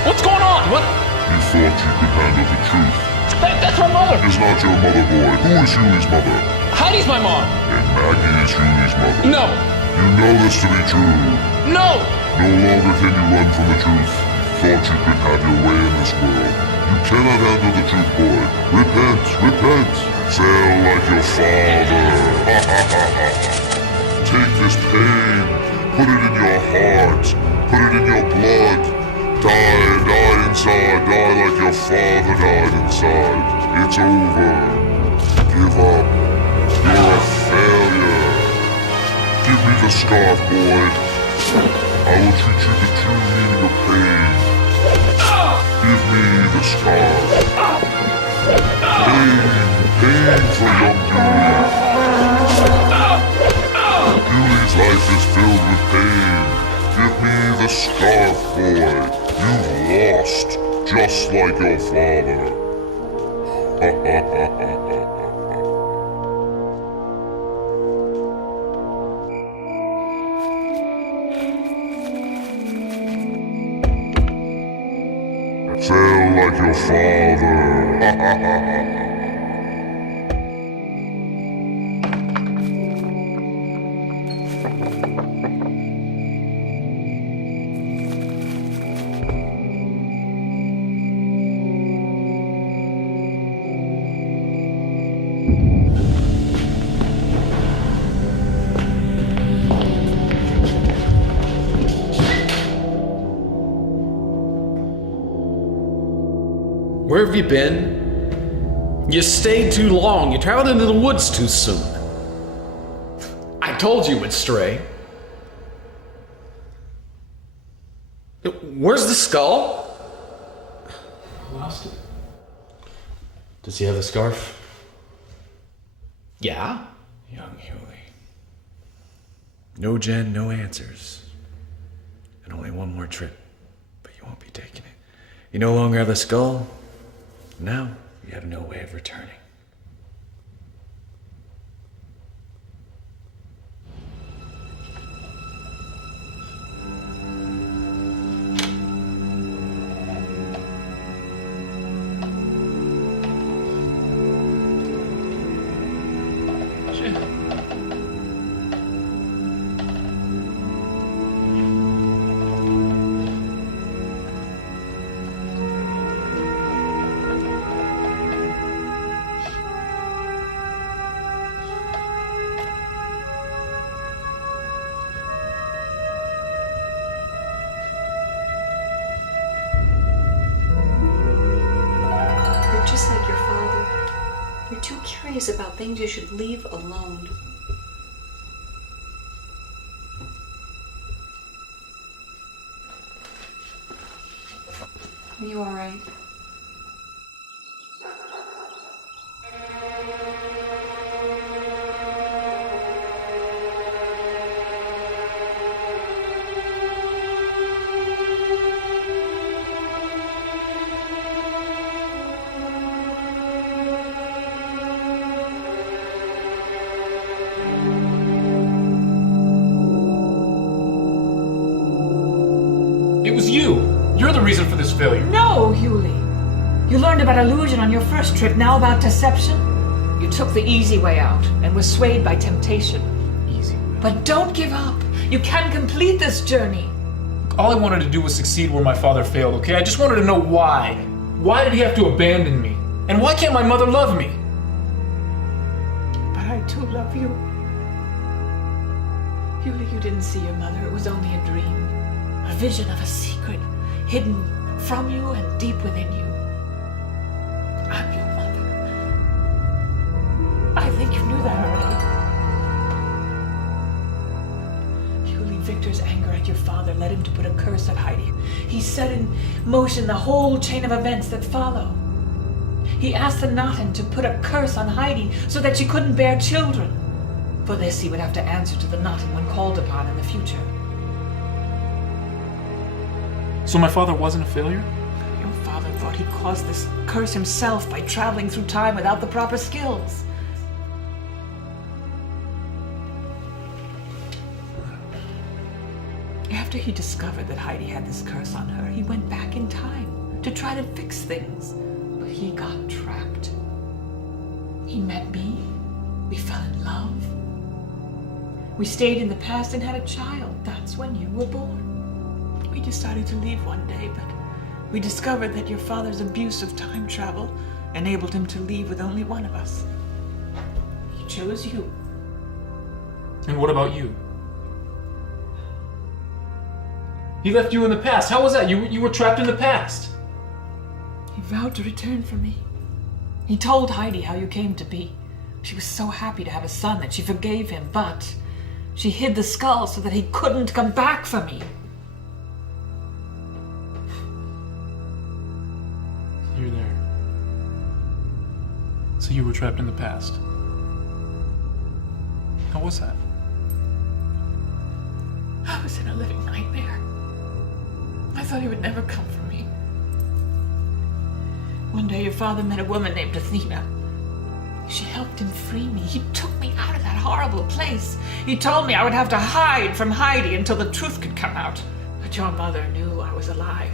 What's going on? What? You thought you could handle the truth. That's my mother! Is not your mother, boy. Who is Hulie's mother? Heidi's my mom! And Maggie is Hulie's mother. No! You know this to be true. No! No longer can you run from the truth. You thought you could have your way in this world. You cannot handle the truth, boy. Repent, repent. Sail like your father. Ha ha ha ha. Take this pain. Put it in your heart. Put it in your blood. Die inside. Die like your father died inside. It's over. Give up. You're a failure. Give me the scarf, boy. I will teach you the true meaning of pain. Give me the scarf. Pain for young Hulie. Hulie's life is filled with pain. Give me the scarf, boy. You've lost, just like your father. Ha ha ha ha ha. Sail like your father. Ha ha ha ha. Where have you been? You stayed too long. You traveled into the woods too soon. I told you would stray. Where's the skull? I lost it. Does he have the scarf? Yeah. Young Hulie. No Jen, no answers. And only one more trip. But you won't be taking it. You no longer have the skull. Now, you have no way of returning. Just like your father. You're too curious about things you should leave alone. Are you all right? It was you! You're the reason for this failure. No, Hulie. You learned about illusion on your first trip, now about deception? You took the easy way out and were swayed by temptation. Easy way. But don't give up. You can complete this journey. All I wanted to do was succeed where my father failed, okay? I just wanted to know why. Why did he have to abandon me? And why can't my mother love me? But I do love you. Hulie, you didn't see your mother. It was only a dream. A vision of a secret hidden from you and deep within you. I'm your mother. I think you knew that already. Hulie, Victor's anger at your father led him to put a curse at Heidi. He set in motion the whole chain of events that follow. He asked the Nauten to put a curse on Heidi so that she couldn't bear children. For this, he would have to answer to the Nauten when called upon in the future. So my father wasn't a failure? Your father thought he'd caused this curse himself by traveling through time without the proper skills. After he discovered that Heidi had this curse on her, he went back in time to try to fix things. But he got trapped. He met me. We fell in love. We stayed in the past and had a child. That's when you were born. We decided to leave one day, but we discovered that your father's abuse of time travel enabled him to leave with only one of us. He chose you. And what about you? He left you in the past. How was that? You were trapped in the past. He vowed to return for me. He told Heidi how you came to be. She was so happy to have a son that she forgave him, but she hid the skull so that he couldn't come back for me. You're there. So you were trapped in the past. How was that? I was in a living nightmare. I thought he would never come for me. One day your father met a woman named Athena. She helped him free me. He took me out of that horrible place. He told me I would have to hide from Heidi until the truth could come out. But your mother knew I was alive.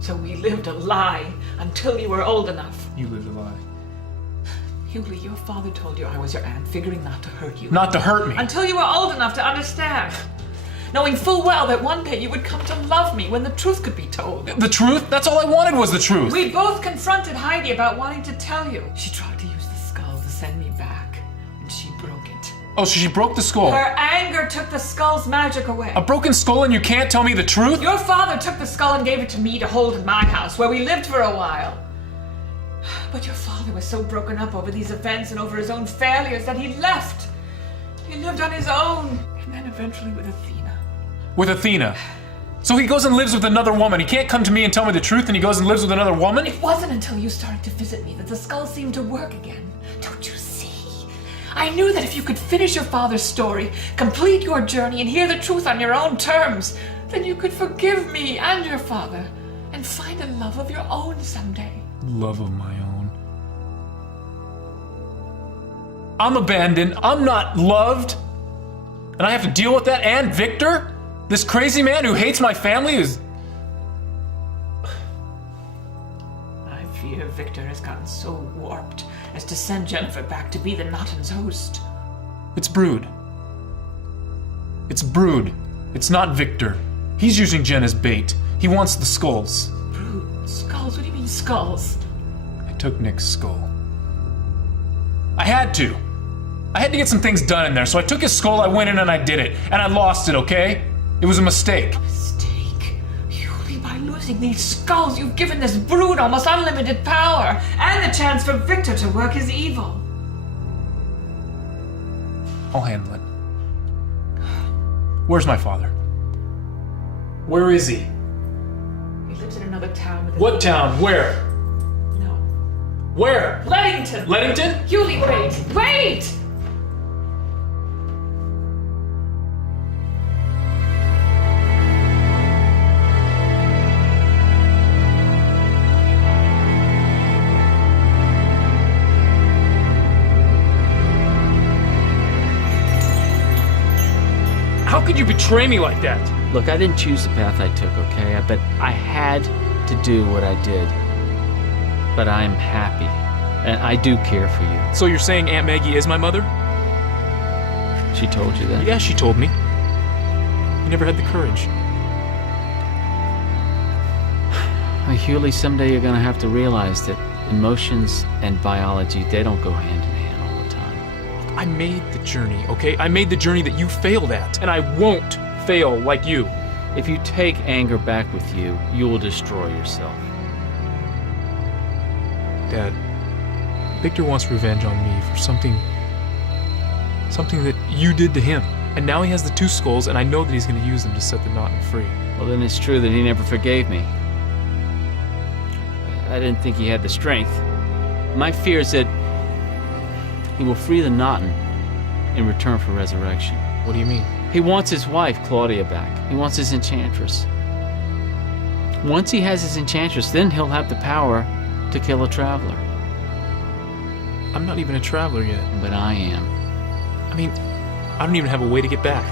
So we lived a lie until you were old enough. You lived a lie. Hulie, your father told you I was your aunt, figuring not to hurt you. Not to hurt me. Until you were old enough to understand. Knowing full well that one day you would come to love me when the truth could be told. The truth? That's all I wanted was the truth. We both confronted Heidi about wanting to tell you. She tried to use the skull to send me back, and she broke it. Oh, so she broke the skull. Her anger took the skull's magic away. A broken skull and you can't tell me the truth? Your father took the skull and gave it to me to hold in my house, where we lived for a while. But your father was so broken up over these events and over his own failures that he left. He lived on his own, and then eventually with Athena. With Athena? So he goes and lives with another woman. He can't come to me and tell me the truth, and he goes and lives with another woman? It wasn't until you started to visit me that the skull seemed to work again. Don't you see? I knew that if you could finish your father's story, complete your journey, and hear the truth on your own terms, then you could forgive me and your father, and find a love of your own someday. Love of my own. I'm abandoned. I'm not loved. And I have to deal with that, and Victor? This crazy man who hates my family is... I fear Victor has gotten so warped as to send Jennifer back to be the Nottin's host. It's Brood. It's Brood. It's not Victor. He's using Jen as bait. He wants the skulls. Brood? Skulls? What do you mean skulls? I took Nick's skull. I had to. I had to get some things done in there, so I took his skull, I went in and I did it. And I lost it, okay? It was a mistake. A mistake? Hulie, by losing these skulls, you've given this Brood almost unlimited power, and the chance for Victor to work his evil. I'll handle it. Where's my father? Where is he? He lives in another town with What town? Where? No. Where? Leadington! Leadington? Hulie, wait! Wait! How could you betray me like that? Look, I didn't choose the path I took, okay? But I had to do what I did. But I'm happy, and I do care for you. So you're saying Aunt Maggie is my mother? She told you that? Yeah, she told me. You never had the courage. Hulie, someday you're gonna have to realize that emotions and biology, they don't go hand in hand all the time. I made the journey, okay? I made the journey that you failed at, and I won't fail like you. If you take anger back with you, you will destroy yourself. Dad, Victor wants revenge on me for something that you did to him. And now he has the two skulls, and I know that he's going to use them to set the Nottin free. Well, then it's true that he never forgave me. I didn't think he had the strength. My fear is that he will free the Nottin in return for resurrection. What do you mean? He wants his wife, Claudia, back. He wants his Enchantress. Once he has his Enchantress, then he'll have the power to kill a traveler. I'm not even a traveler yet. But I am. I mean, I don't even have a way to get back.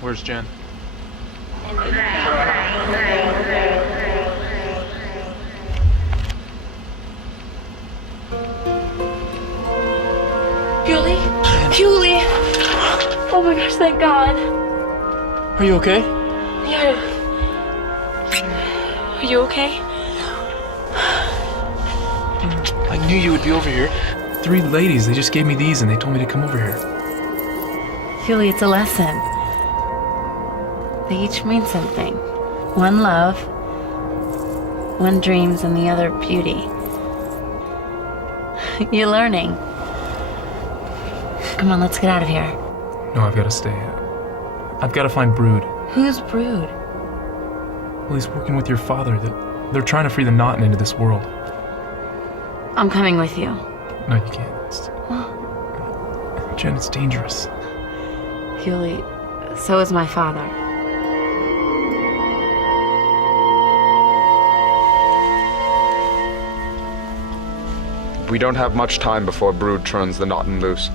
Where's Jen? Hulie? Hulie! Oh my gosh, thank God. Are you okay? Yeah. Are you okay? I knew you would be over here. 3 ladies, they just gave me these and they told me to come over here. Hulie, it's a lesson. They each mean something. One love, one dreams, and the other beauty. You're learning. Come on, let's get out of here. No, I've got to stay. I've got to find Brood. Who's Brood? Well, he's working with your father. They're trying to free the Naughton into this world. I'm coming with you. No, you can't. Jen, it's dangerous. Hulie, so is my father. We don't have much time before Brood turns the Naughton loose.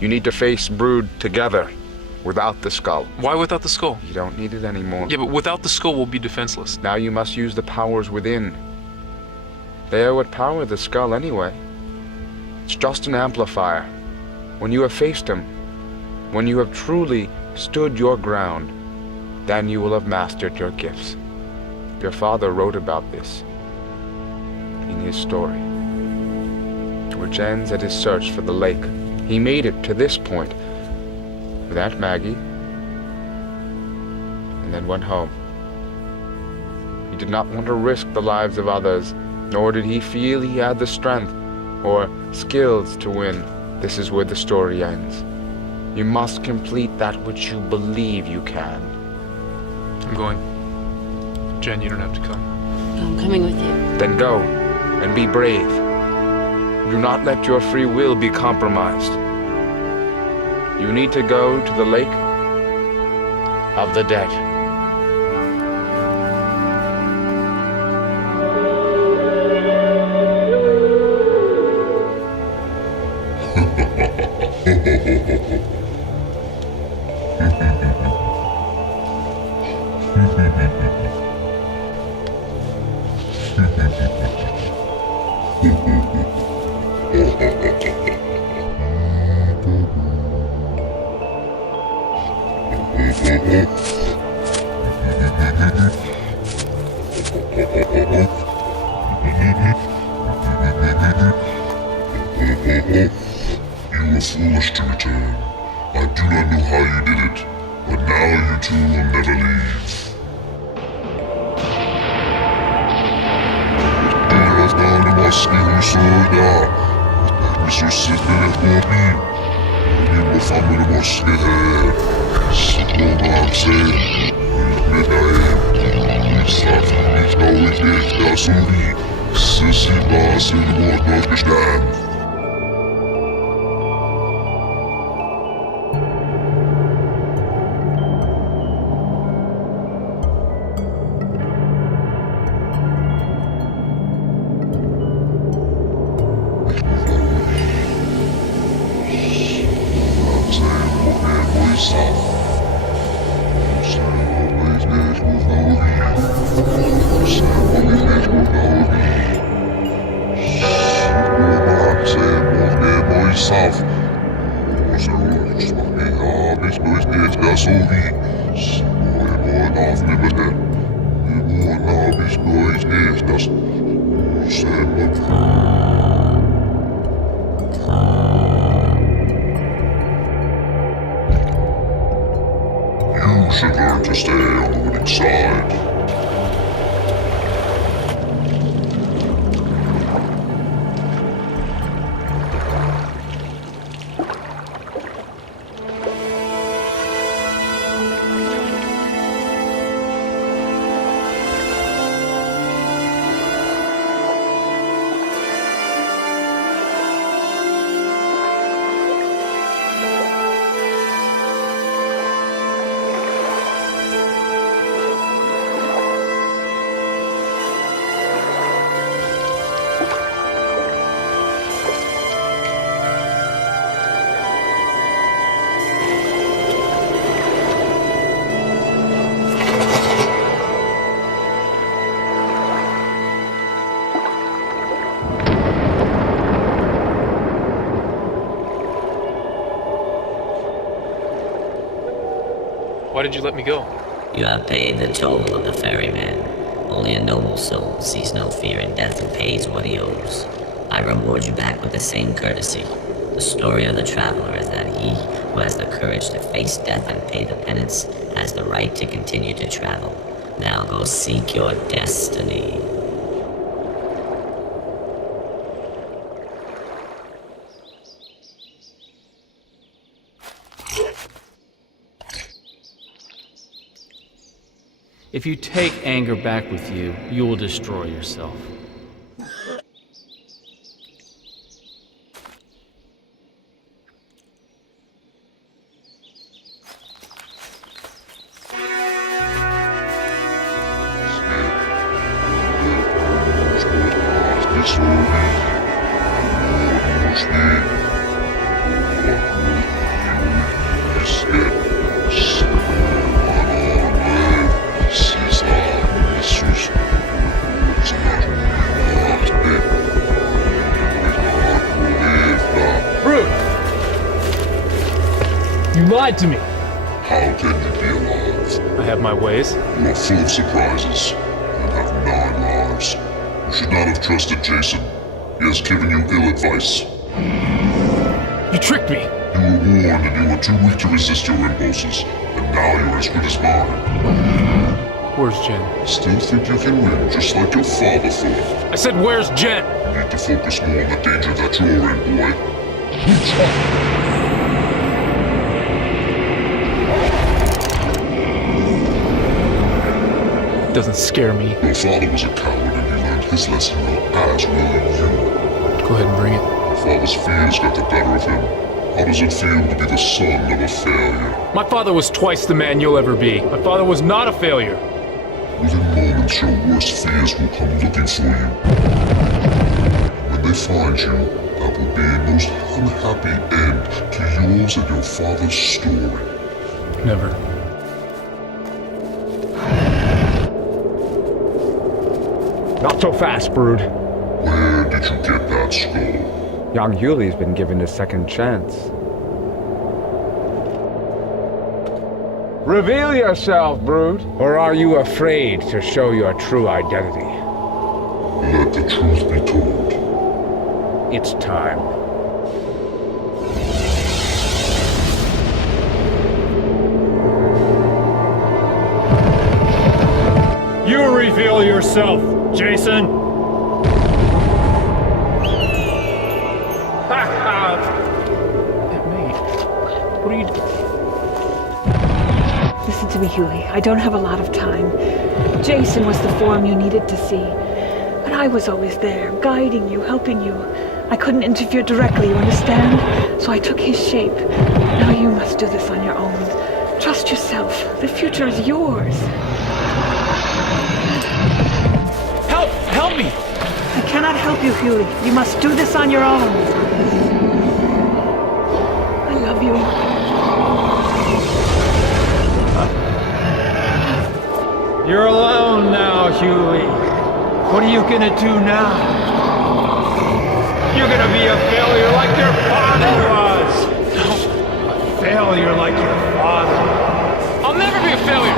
You need to face Brood together, without the skull. Why without the skull? You don't need it anymore. Yeah, but without the skull, we'll be defenseless. Now you must use the powers within. They are what power the skull anyway. It's just an amplifier. When you have faced him, when you have truly stood your ground, then you will have mastered your gifts. Your father wrote about this in his story. Where Jen's at his search for the lake. He made it to this point with Aunt Maggie and then went home. He did not want to risk the lives of others, nor did he feel he had the strength or skills to win. This is where the story ends. You must complete that which you believe you can. I'm going. Jen, you don't have to come. I'm coming with you. Then go and be brave. Do not let your free will be compromised. You need to go to the lake of the dead. You were foolish to return. I do not know how you did it, but now you two will never leave. You should learn to stay on the winning side. Why did you let me go? You have paid the toll of the ferryman. Only a noble soul sees no fear in death and pays what he owes. I reward you back with the same courtesy. The story of the traveler is that he who has the courage to face death and pay the penance has the right to continue to travel. Now go seek your destiny. If you take anger back with you, you will destroy yourself. To me. How can you be alive? I have my ways. You are full of surprises and have 9 lives. You should not have trusted Jason. He has given you ill advice. You tricked me. You were warned and you were too weak to resist your impulses, and now you are as good as mine. Where's Jen? Still think you can win, just like your father thought. I said, where's Jen? You need to focus more on the danger that you're in, boy. Doesn't scare me. Your father was a coward and he learned his lesson well, as will you. Go ahead and bring it. Your father's fears got the better of him. How does it feel to be the son of a failure? My father was twice the man you'll ever be. My father was not a failure. Within moments, your worst fears will come looking for you. When they find you, that will be a most unhappy end to yours and your father's story. Never. Not so fast, Brood. Where did you get that skull? Young Hulie's been given a second chance. Reveal yourself, Brood. Or are you afraid to show your true identity? Let the truth be told. It's time. You reveal yourself, Jason! What are you doing? Listen to me, Hulie. I don't have a lot of time. Jason was the form you needed to see. But I was always there, guiding you, helping you. I couldn't interfere directly, you understand? So I took his shape. Now you must do this on your own. Trust yourself. The future is yours. Help me! I cannot help you, Hulie. You must do this on your own. I love you. You're alone now, Hulie. What are you gonna do now? You're gonna be a failure like your father was! No, a failure like your father. I'll never be a failure!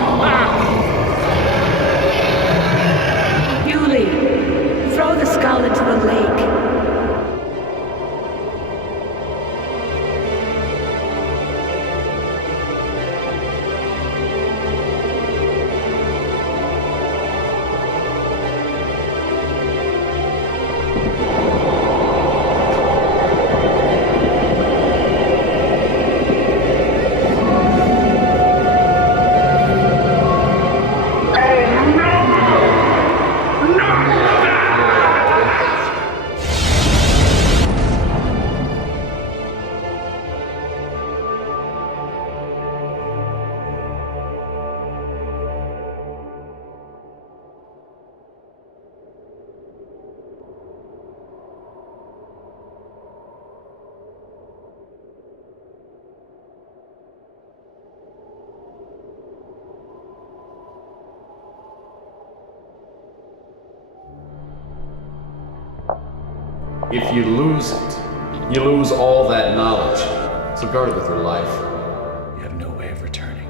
If you lose it, you lose all that knowledge. So guard it with your life. You have no way of returning.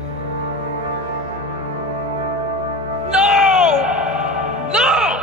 No! No!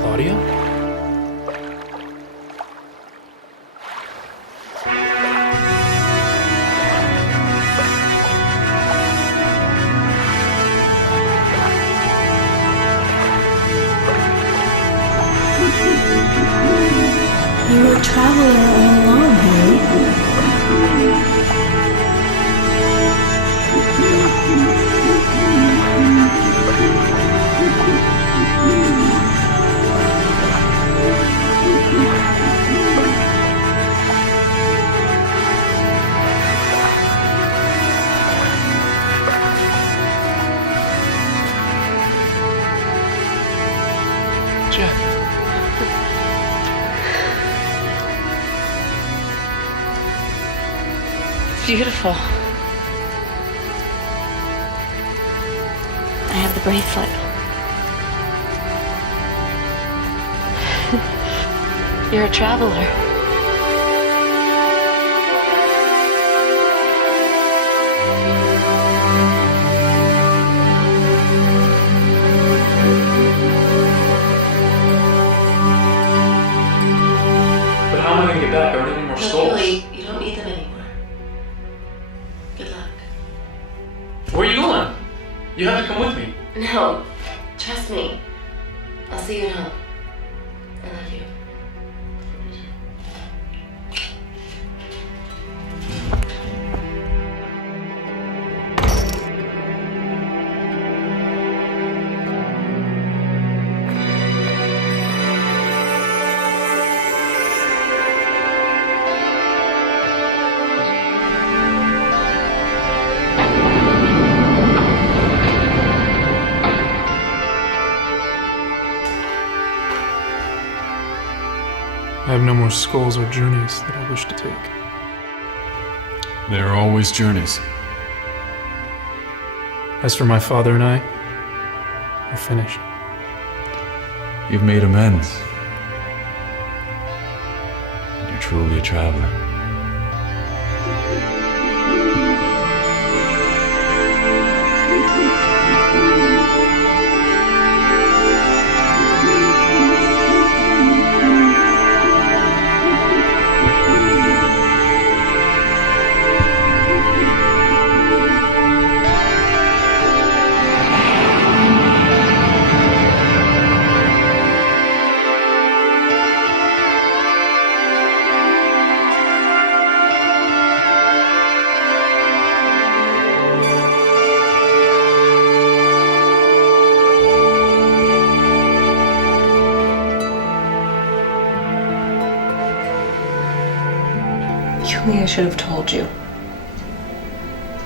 Claudia? You're a traveler all alone, Hulie. Beautiful. I have the bracelet. You're a traveler. But how am I going to get back? I don't need any more skulls. Hulie, you don't need them anymore. Good luck. Where are you going? You have to come with me. No, trust me. I'll see you at home. I love you. I have no more skulls or journeys that I wish to take. There are always journeys. As for my father and I, we're finished. You've made amends. You're truly a traveler. Hulie, I should have told you.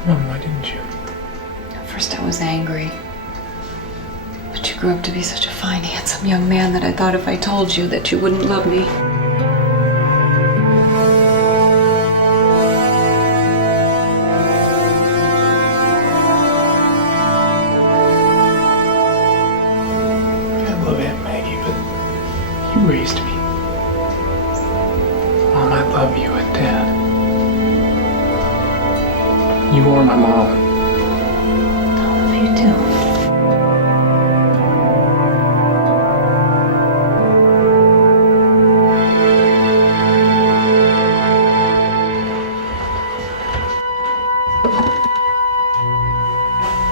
Mom, why didn't you? At first I was angry. But you grew up to be such a fine, handsome young man that I thought if I told you that you wouldn't love me. I love Aunt Maggie, but you raised me. Mom, I love you and Dad. You are my mom. I love you too.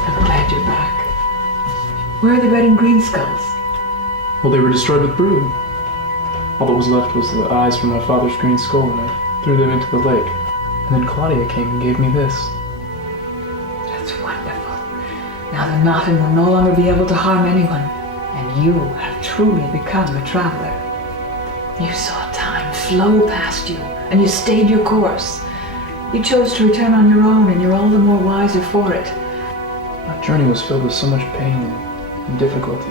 I'm glad you're back. Where are the red and green skulls? Well, they were destroyed with brood. All that was left was the eyes from my father's green skull, and I threw them into the lake. And then Claudia came and gave me this. That's wonderful. the Nottin will no longer be able to harm anyone, and you have truly become a traveler. You saw time flow past you, and you stayed your course. You chose to return on your own, and you're all the more wiser for it. My journey was filled with so much pain and difficulty.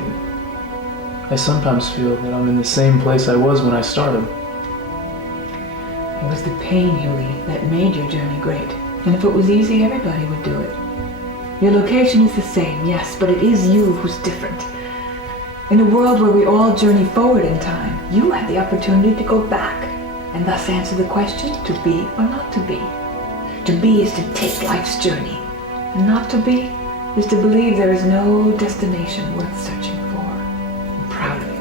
I sometimes feel that I'm in the same place I was when I started. It was the pain, Hulie, that made your journey great. And if it was easy, everybody would do it. Your location is the same, yes, but it is you who's different. In a world where we all journey forward in time, you have the opportunity to go back, and thus answer the question, to be or not to be. To be is to take life's journey, and not to be is to believe there is no destination worth searching for. I'm proud of you.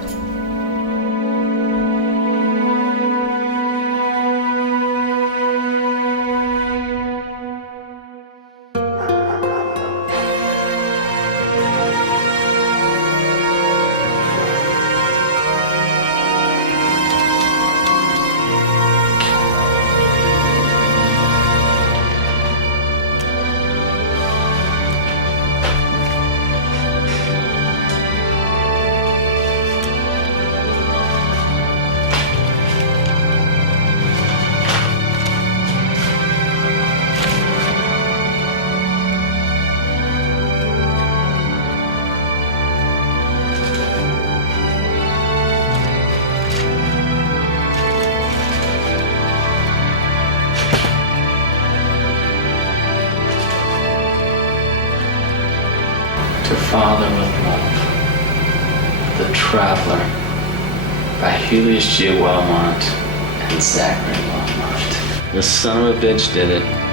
To Father with Love, The Traveler, by Hulieous Whelmont and Zachary Whelmont. The son of a bitch did it.